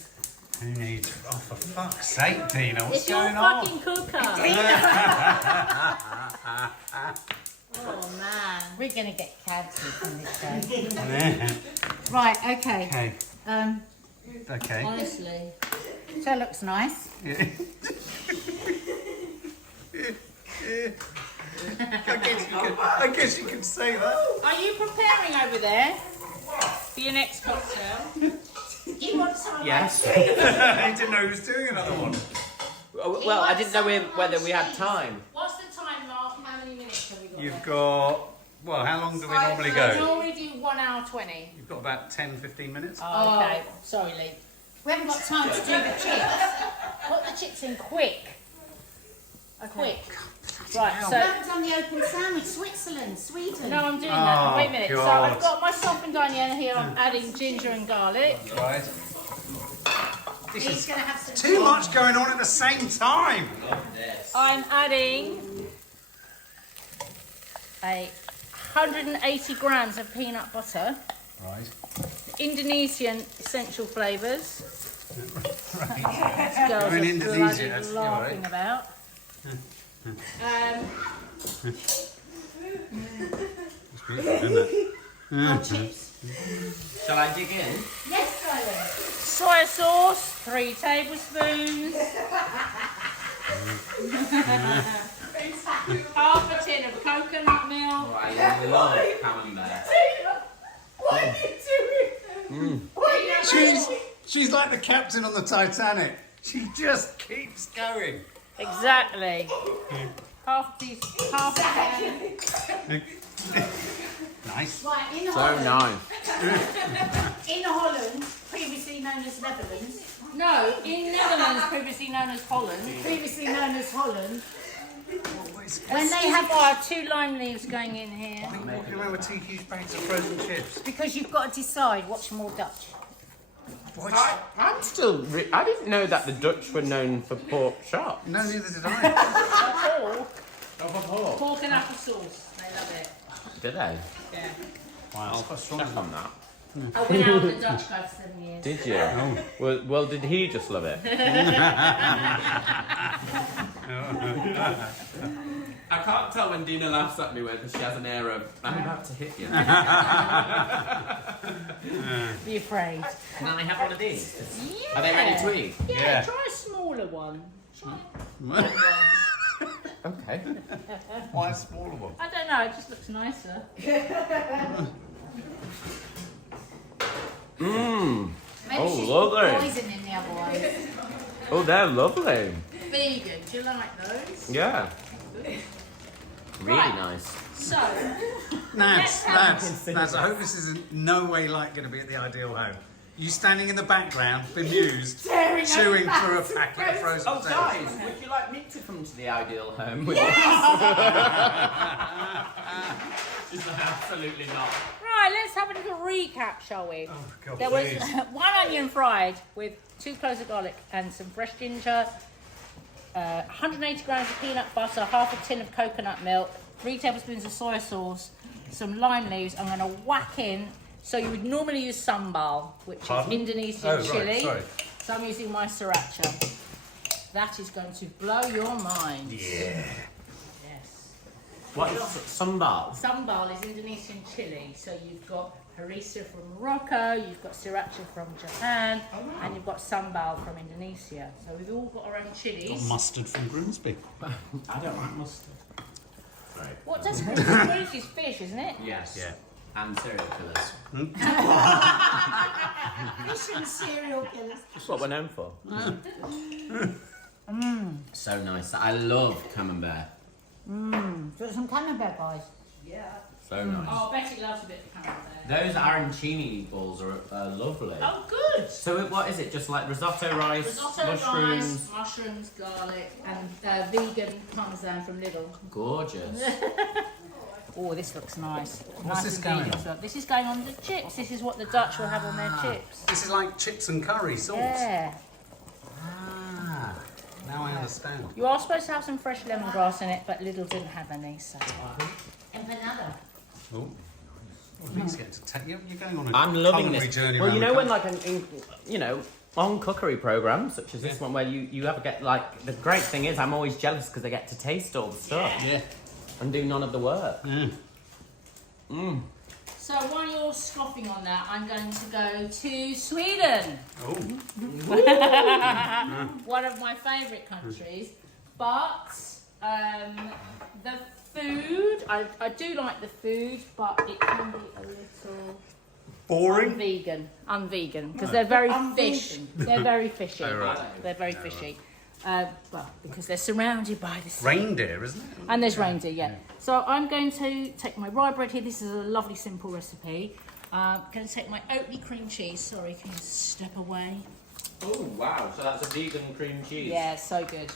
Who needs... Oh, for fuck's sake, Dina, what's It's your going on? fucking cooker. Oh man. We're going to get cancelled from this show. Right, okay. Okay. Okay. Honestly. So it looks nice. I guess you could say that. Are you preparing over there for your next cocktail? You want some? Yes. He didn't know he was doing another one. Well, I didn't know whether we had time. What's the time, Mark? How many minutes have we got? You've got... Well, how long do we normally We go? normally do 1 hour 20. You've got about 10, 15 minutes. Oh, okay. Sorry, Lee. We haven't got time to do the chips. Put the chips in quick. Quick. We Right, haven't done the open sandwich. Switzerland, Sweden. so... No, I'm doing that. Oh, Wait a minute. So God. I've got my softened onion here. I'm adding ginger and garlic. Right. This He's is going to have some too much going on at the same time. I'm adding 180 grams of peanut butter. Right. Indonesian essential flavours. Right. Girls We're in are Indonesia, bloody that's laughing right. about. It's beautiful, isn't it? more chips. Shall I dig in? Yes, darling. Soy sauce, 3 tablespoons. Half a tin of coconut milk. Oh, I love camembert. What are you doing? She's like the captain on the Titanic. She just keeps going. Exactly. Half a can. Nice. Right, in So Holland, nice. in Holland, previously known as Netherlands, No, in Netherlands, previously known as Holland. when they have, Fire 2 lime leaves going in here. Walking around with 2 huge bags of frozen chips. because you've got to decide what's more Dutch. I'm still... I didn't know that the Dutch were known for pork chop. No, neither did I. Pork and apple sauce. They love it. Did they? Yeah. Wow, it's quite strong. Check on that. I went out with the Dutch guy for 7 years. Did you? Well, did he just love it? I can't tell when Dina laughs at me whether she has an air of, I'm about to hit you. Be afraid. Can I have one of these? Yeah. Are they ready to eat? Yeah, Yeah. try a smaller one. Okay. Why a smaller one? I don't know, it just looks nicer. Mmm. Maybe Oh, she's lovely. poison in the other one. Oh, they're lovely. Vegan, do you like those? Yeah. Really Right. nice. So, Nads, I hope this is in no way like going to be at the ideal home. You standing in the background, bemused, chewing through a packet of frozen Oh, potatoes. guys, would you like me to come to the ideal home with us? Absolutely not. right, let's have a little recap, shall we? Oh, God, There was please. 1 onion fried with 2 cloves of garlic and some fresh ginger, 180 grams of peanut butter, half a tin of coconut milk, 3 tablespoons of soy sauce, some lime leaves. I'm going to whack in. So you would normally use sambal, which Pardon? is Indonesian Oh, right, chili. sorry. So I'm using my sriracha. That is going to blow your mind. Yeah. Yes. What is sambal? Sambal is Indonesian chili. So you've got harissa from Morocco, you've got sriracha from Japan, and you've got sambal from Indonesia. So we've all got our own chilies. Mustard from Grimsby. I don't like mustard. What does Grimsby is fish, isn't it? Yes. Yeah. And serial killers. Fish and serial killers. That's what we're known for. So nice. I love camembert. Got some camembert, guys. So nice. Oh, Betty loves a bit of camembert. Those arancini balls are lovely. Oh, good. So what is it? Just like risotto rice, Risotto mushrooms. rice, mushrooms, garlic, and vegan parmesan from Lidl. Gorgeous. Oh, this looks nice. What's Nice this and going vegan on? stuff. This is going on the chips. This is what the Dutch will have on their chips. This is like chips and curry sauce. Yeah. Ah, now I understand. You are supposed to have some fresh lemongrass in it, but Lidl didn't have any, so. Empanada. Oh. These get to take you. You're going on a I'm loving culinary this. journey. Well, around you the know when country. on cookery programs such as this one where you ever get like the great thing is I'm always jealous because I get to taste all the stuff Yeah. and do none of the work. So while you're scoffing on that, I'm going to go to Sweden. Oh. One of my favourite countries. But the food, I do like the food, but it can be a little Boring. unvegan, because they're very fish. They're very fishy. Oh, right. They're very fishy. Well, because they're surrounded by the sea. Reindeer, isn't it? And there's reindeer, yeah. So I'm going to take my rye bread here. This is a lovely, simple recipe. I'm going to take my Oatly cream cheese. Sorry, can you step away? Oh wow! So that's a vegan cream cheese. Yeah, so good.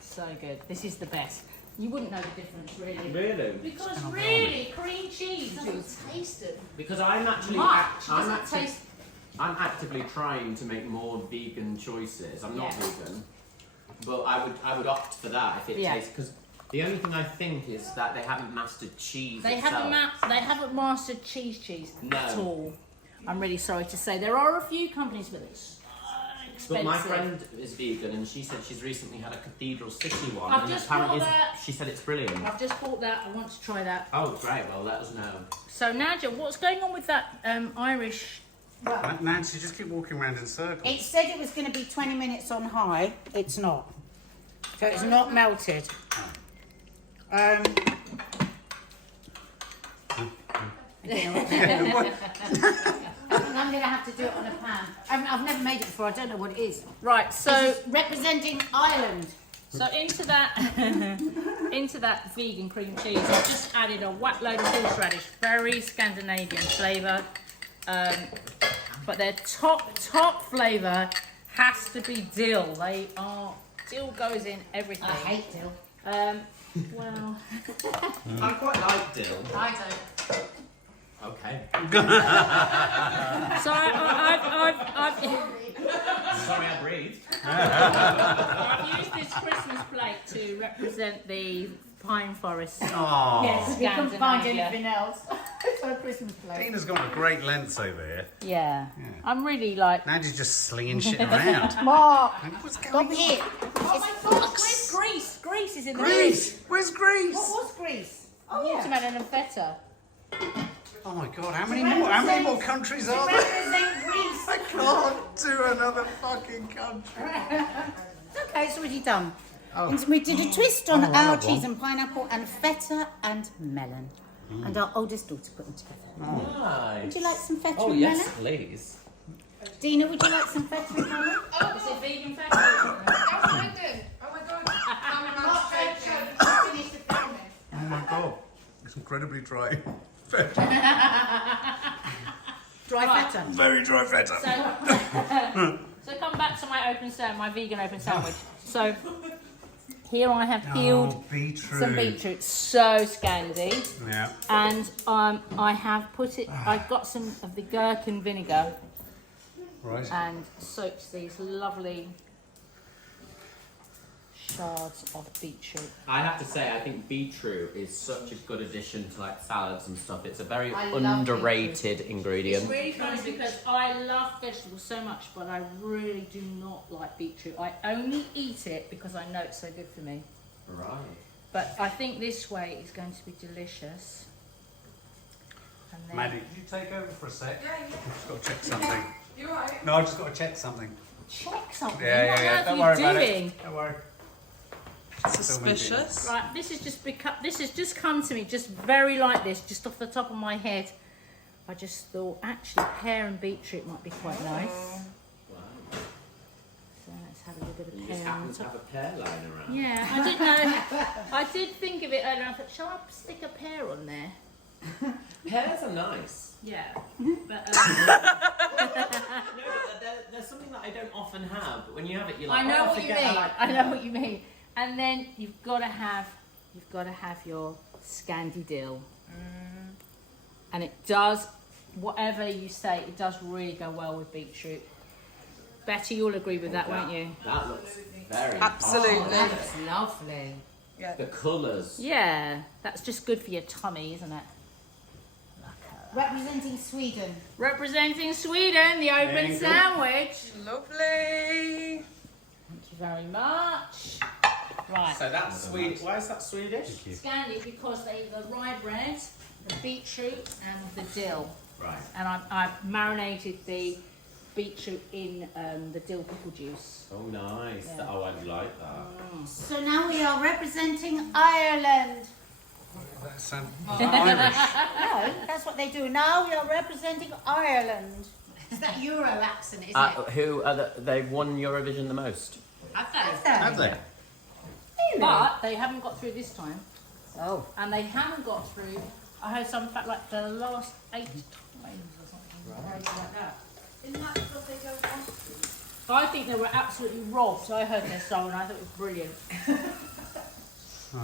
So good. This is the best. You wouldn't know the difference, really. Really? Because really, cream cheese doesn't taste it Because I'm actually much. Doesn't taste. I'm actively trying to make more vegan choices. I'm not Yeah. vegan, but I would opt for that if it Yeah. tastes. Because the only thing I think is that they haven't mastered cheese. They itself. haven't mastered cheese No. at all. I'm really sorry to say. There are a few companies, but it's But expensive. my friend is vegan, and she said she's recently had a Cathedral City one, I've and just apparently bought that. she said it's brilliant. I've just bought that. I want to try that. Oh, great! Well, let us know. So Nadia, what's going on with that Irish? Well, Nancy, just keep walking around in circles. it said it was going to be 20 minutes on high. It's not. So it's not melted. I'm going to have to do it on a pan. I've never made it before. I don't know what it is. Right. So This is representing Ireland. So into that vegan cream cheese, I've just added a whack load of horseradish, very Scandinavian flavour. But their top flavour has to be dill. Dill goes in everything. I hate dill. Well, I quite like dill. I don't. Okay. so I've Sorry, I breathed. I've used this Christmas plate to represent the pine forest. Oh. Yes, we couldn't find Scandinavia. anything else. For a Christmas plate. Dina's gone to great lengths over here. Yeah. I'm really like. Nancy's just slinging shit around. Mark, What's stop going on? it. Oh my God! Where's Greece? Greece is in the Greece! Where's Greece? What was Greece? Watermelon and feta. Oh my God! How many more countries are there? Represent Greece. I can't do another fucking country. Okay, it's already done. And we did a twist on Oh, our right, cheese one. and pineapple and feta and melon. And our oldest daughter put them together. Nice. Would you like some feta Oh and yes, melon? please. Dina, would you like some feta and melon? Is it vegan feta? Oh my god. Finish the filming. Oh my God! It's incredibly dry. Dry Right. feta. Very dry feta. So come back to my vegan open sandwich. So here I have peeled beetroot. some beetroot, so Scandi, Yeah. and I have put it. I've got some of the gherkin vinegar Right. and soaked these lovely shards of beetroot. I have to say, I think beetroot is such a good addition to like salads and stuff. It's a very I love underrated ingredient. It's really funny because I love vegetables so much, but I really do not like beetroot. I only eat it because I know it's so good for me. Right. But I think this way is going to be delicious. And then Maddie, could you take over for a sec? Yeah, I've just got to check something. You alright? No, I've just got to check something. check something. Yeah, What yeah, yeah. on Don't earth worry are you about doing? it. Don't worry. Suspicious. Right, this has just come to me just very like this, just off the top of my head. I just thought actually pear and beetroot might be quite nice. Wow. So let's have a little bit of You pear just on happen to top. have a pear lying around. Yeah, I didn't know. I did think of it earlier. I thought, shall I stick a pear on there? Pears are nice. Yeah, but No, but there's something that I don't often have. But when you have it, you're like, I know oh, what you forget mean. I I know what you mean. And then you've got to have your Scandi dill, and it does. Whatever you say, it does really go well with beetroot. Betty, you'll agree with that, won't you? That looks very Absolutely. Oh, that looks lovely. The colours. Yeah, that's just good for your tummy, isn't it? Representing Sweden. Representing Sweden, the There open you go. sandwich. Lovely. Thank you very much. Right. So that's Swedish. Why is that Swedish? Scandi because the rye bread, the beetroot, and the dill. Right. And I've marinated the beetroot in the dill pickle juice. Oh, nice. Yeah. Oh, I like that. So now we are representing Ireland. That sounds Irish. No, that's what they do. Now we are representing Ireland. It's that Euro accent, isn't it? Who are they've won Eurovision the most? Have they? But they haven't got through this time. Oh. And they haven't got through, I heard some fact like the last 8 times or something. Crazy like that. Isn't that because they don't want to? I think they were absolutely robbed. I heard their song and I thought it was brilliant.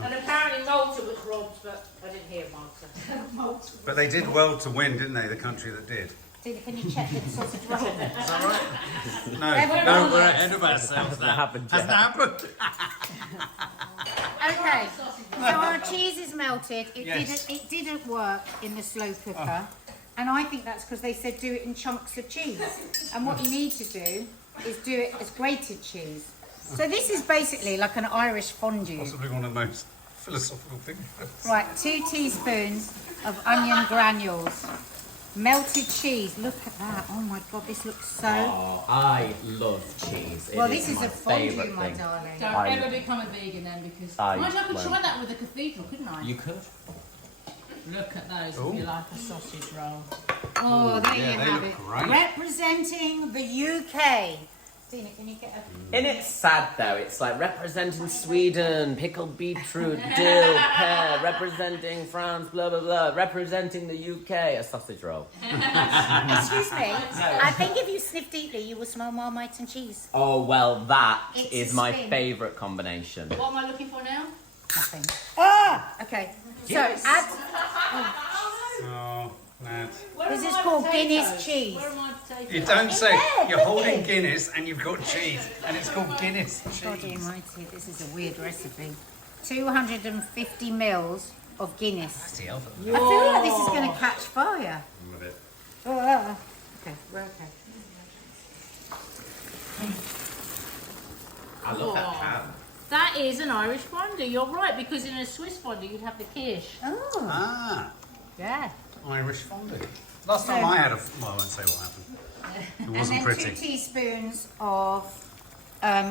And apparently Malta was robbed, but I didn't hear Malta. But they did well to win, didn't they? The country that did. Can you check the sausage roll? Is that right? No, Everyone no, won we're it. ahead of ourselves now. happened Hasn't happened. Okay, so our cheese is melted. Yes. It didn't work in the slow cooker, and I think that's because they said do it in chunks of cheese. And what you need to do is do it as grated cheese. So this is basically like an Irish fondue. Possibly one of the most philosophical things. Right, 2 teaspoons of onion granules, melted cheese. Look at that! Oh my God, this looks so. Oh, I love cheese. Well, It this is my a fondue, favourite my thing. darling. Don't I- ever become a vegan then because I mind you, I could try won't. that with a cathedral, couldn't I? You could. Look at those Ooh. if you like a sausage roll. Oh, there yeah, you they have look it. great. Representing the UK. Tina, can you get a... And it's sad though, it's like representing Sweden, pickled beetroot, dill, pear, representing France, blah blah blah, representing the UK, a sausage roll. Excuse me. I think if you sniff deeply, you will smell Marmite and cheese. Oh well, that It's is a my spin. favourite combination. What am I looking for now? Nothing. Ah! Okay. Yes. So add... Oh, lad. Where This are is my called potatoes? Guinness cheese. Where are my potatoes? You don't say there, you're look holding it. Guinness and you've got cheese, and it's called Guinness God cheese. almighty, this is a weird recipe. 250 mils of Guinness. That's the other. I feel like this is going to catch fire. With it. Okay, we're okay. I love that Oh. can. That is an Irish fondue. You're right because in a Swiss fondue you'd have the quiche. Oh, Ah, yeah. Irish fondue. Last time I had a. Well, I won't say what happened. It And wasn't then pretty. 2 teaspoons of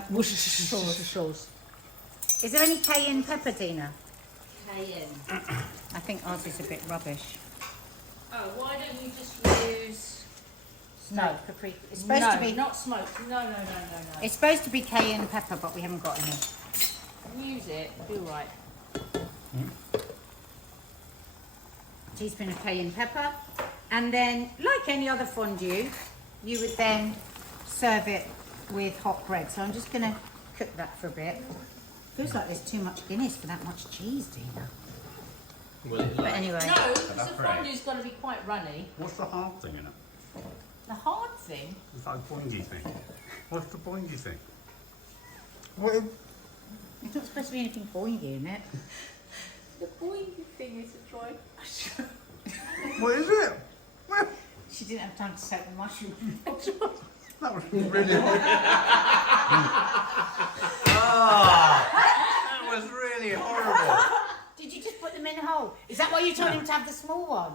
Worcestershire sauce. Is there any cayenne pepper, Dina? Cayenne. I think ours is a bit rubbish. Oh, why don't you just use? No, paprika. It's supposed to be. not smoked. No. It's supposed to be cayenne pepper, but we haven't got any. Use it. Do right. Teaspoon of cayenne pepper, and then, like any other fondue, you would then serve it with hot bread. So I'm just going to cook that for a bit. Feels like there's too much Guinness for that much cheese, Dina. Will it But anyway, No, because the Evaporate. fondue's got to be quite runny. What's the hard thing in it? The hard thing. It's like a boingy thing. What's the boingy thing? What? there's not supposed to be anything boingy in it. The boingy thing is a try. What is it? Well, She didn't have time to soak the mushroom. that was really horrible. That was really horrible. Did you just put them in a hole? Is that why you told him to have the small one?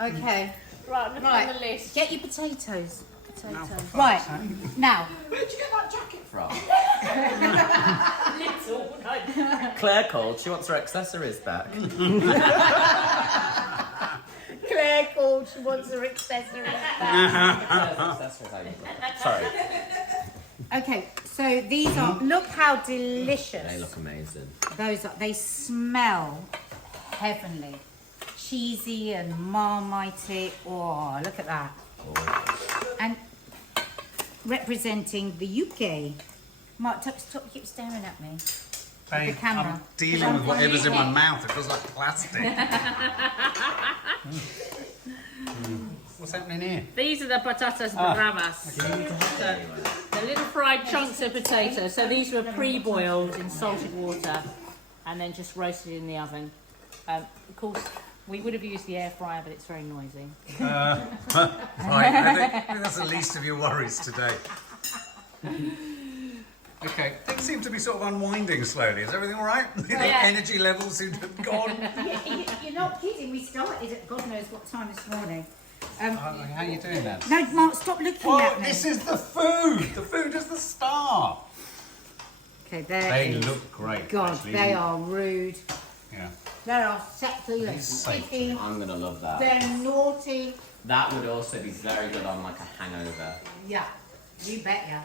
Okay. Right, look Right. on the list. Get your potatoes. Now, for fuck's Right. sake. Now, Where'd you get that jacket from? Little. No. Claire called. She wants her accessories back. Claire called, she wants her accessories back. Sorry. Okay, so these are, look how delicious. They look amazing. Those are, they smell heavenly. Cheesy and marmite. Oh, look at that. Oh. And representing the UK. Mark, stop, keep staring at me. Babe, the camera. I'm dealing with whatever's in my mouth. It feels like plastic. What's happening here? These are the patatas bravas. So, the little fried chunks of potato. So these were pre-boiled in salted water and then just roasted in the oven. Of course, we would have used the air fryer, but it's very noisy. Right, I think that's the least of your worries today. Okay, things seem to be sort of unwinding slowly. Is everything all right? The energy levels seem to have gone. You're not kidding. We started at God knows what time this morning. How are you doing that? No, Mark, stop looking Oh, at me. this is the food. The food is the star. Okay, there They it is. look great. God, actually. they are rude. Yeah. They are sexy, they're safe. sticky, I'm gonna love that. they're naughty. That would also be very good on like a hangover. Yeah, you bet ya.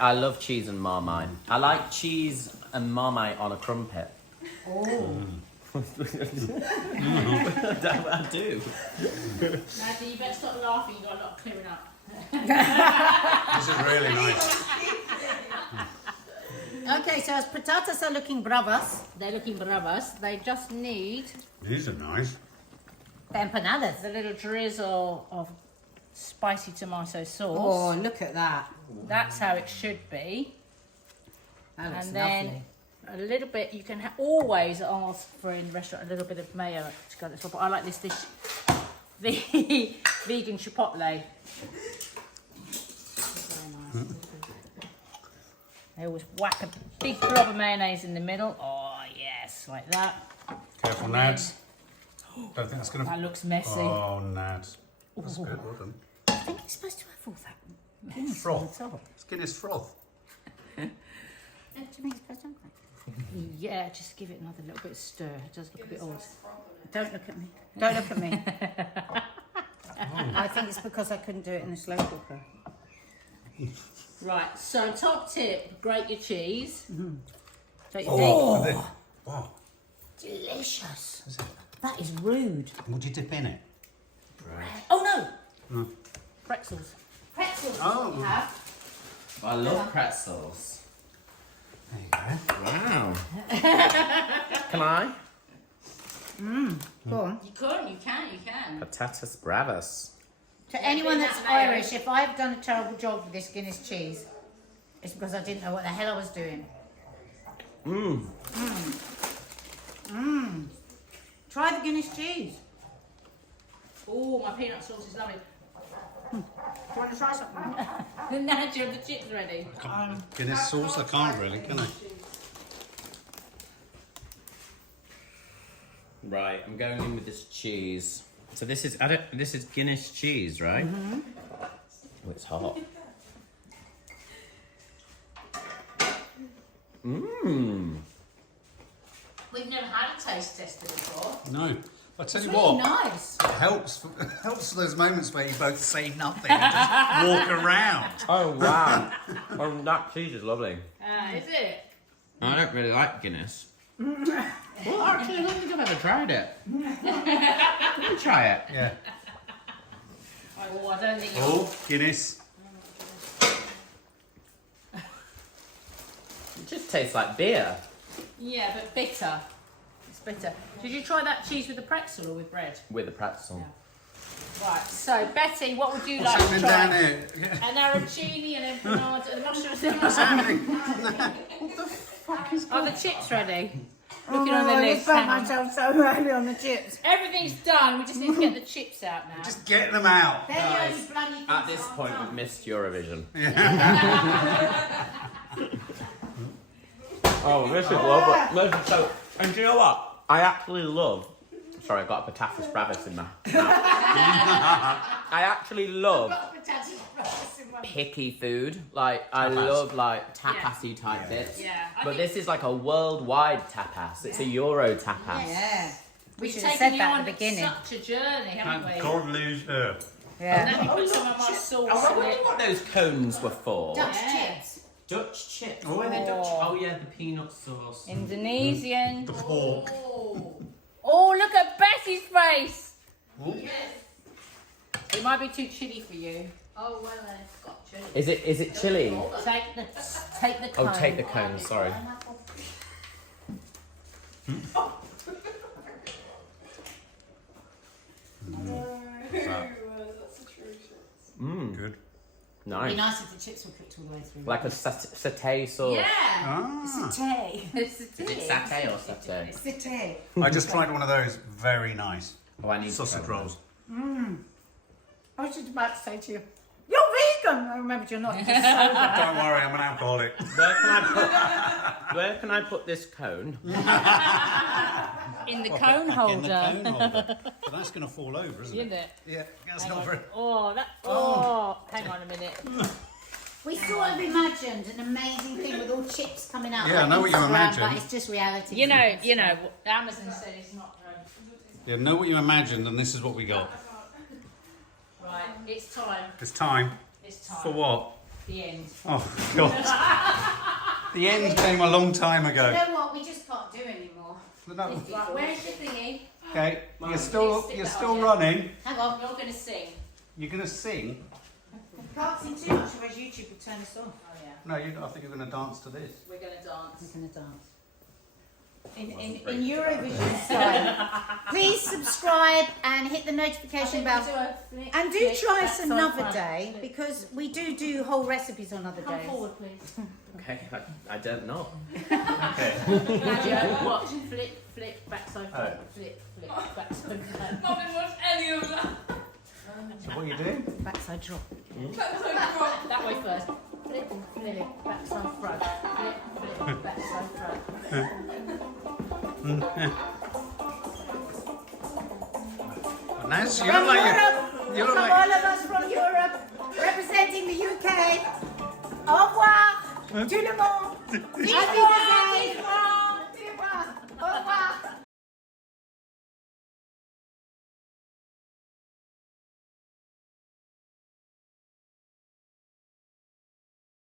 I love cheese and marmite. I like cheese and marmite on a crumpet. Oh. I do. Nadia, you better stop laughing, you've got a lot of clearing up. This is really nice. Okay, so as patatas are looking bravas, They're looking bravas. They just need These are nice. the empanadas. a little drizzle of spicy tomato sauce. Oh, look at that. That's how it should be. That looks And then lovely. a little bit, you can always ask for in the restaurant a little bit of mayo to go on top. But I like this dish, the vegan chipotle. Very nice. They always whack a big blob of mayonnaise in the middle. Oh yes, like that. Careful, Nads. Don't think that's going to... That looks messy. Oh, Nads. That's good, well done. I think you're supposed to have all that. Guinness on Froth. the top. It's Guinness froth. Do you think it's supposed to have that? Yeah, just give it another little bit of stir. It does look a bit odd. Don't look at me. Don't look at me. I think it's because I couldn't do it in the slow cooker. Right, so top tip, grate your cheese. Don't you Oh! Wow. Delicious. Is it? That is rude. What do you dip in it? Oh no! Pretzels. Pretzels. Oh. We have. I love pretzels. There you go. Wow. Can I? Go on. You can, you can. Patatas bravas. To anyone bring that's that mayo. Irish, if I've done a terrible job with this Guinness cheese, it's because I didn't know what the hell I was doing. Try the Guinness cheese. Oh, my peanut sauce is lovely. Do you want to try something? Now do you have the chips ready? Guinness sauce? I can't really, can I? Right, I'm going in with this cheese. So this is this is Guinness cheese, right? Mm-hmm. Oh, it's hot. Mmm. We've never had a taste tester before. No. I tell you It's really what, nice. it helps for those moments where you both say nothing and just walk around. Oh wow. That cheese is lovely. Is it? I don't really like Guinness. Well, actually, I don't think I've ever tried it. Let me try it. Yeah. Oh, I don't think you Oh, Guinness. It just tastes like beer. Yeah, but bitter. It's bitter. Did you try that cheese with the pretzel or with bread? With a pretzel. Right, so Betty, what would you What's like to happening down try? here? Yeah. An arancini, an empanada, and mushrooms. What's happening? Are the chips ready? Looking on the list. Hang on. myself so early on the chips. Everything's done. We just need to get the chips out now. Just get them out. They're the only bloody things At this that I've point, done. we've missed Eurovision. Oh, this is lovely. Listen, so, and do you know what? I actually love. Sorry, I got a patatas bravas in my mouth. I actually love. Got potatoes in my picky food. Like I Tapas. love like tapasy type bits. Yeah, I But think- this is like a worldwide tapas. It's a Euro tapas. Yeah. We We've should have taken said you that on at the beginning. such a journey, haven't we? God leaves her. Yeah. Let me put some of my sauce I on wonder it. what those cones were for. Dutch Yeah. chips. Dutch chips. Oh, are they Dutch? Oh yeah, the peanut sauce. Indonesian. The pork. Oh, look at Betty's face. It might be too chilly for you. Oh, well, it's got chili. Is it chili? Take the cone. Oh, take the cone. Sorry. Mmm, Good. It'd be nice. nice if the chips were cooked all the way through. Like a satay sauce. Yeah. Ah. Satay. It's Is it satay or satay? Satay. I just tried one of those. Very nice. Oh, I need Sausage to try rolls. I was just about to say to you, you're vegan. I remembered you're not. You're just sober. Don't worry, I'm an alcoholic. Where can I put this cone? in the cone In the cone holder. holder. But that's going to fall over, isn't Isn't it? it? Yeah, that's Hang not on. very... Oh, that. Oh, hang on a minute. We sort of imagined an amazing thing with all chips coming out. Yeah, I like know what you Instagram, imagined. But it's just reality. You know. Amazon said it's not. Yeah, know what you imagined, and this is what we got. Right, it's time. It's time. It's time. For what? The end. Oh, God. The end came a long time You ago. know what? We just can't do anymore. No, Right, where's your thingy? okay, you're still running. Hang on. You're going to sing. You're going to sing. Can't sing too much, otherwise YouTube will turn us off. Oh yeah, No, I think you're going to dance to this. we're going to dance. We're going to dance. In Eurovision style. Please subscribe and hit the notification bell. And do try us another day, because we do whole recipes on other Come days. forward, please. Okay, I don't know. Nadia, watch. Flip, backside front. Flip, backside front. I didn't watch any of that. What are you doing? Backside drop. That way first. Flip, backside front. Flip, backside front. Naz, you From look like Europe, you look from like all of us from Europe, representing the UK. Au revoir, tout le monde. Vive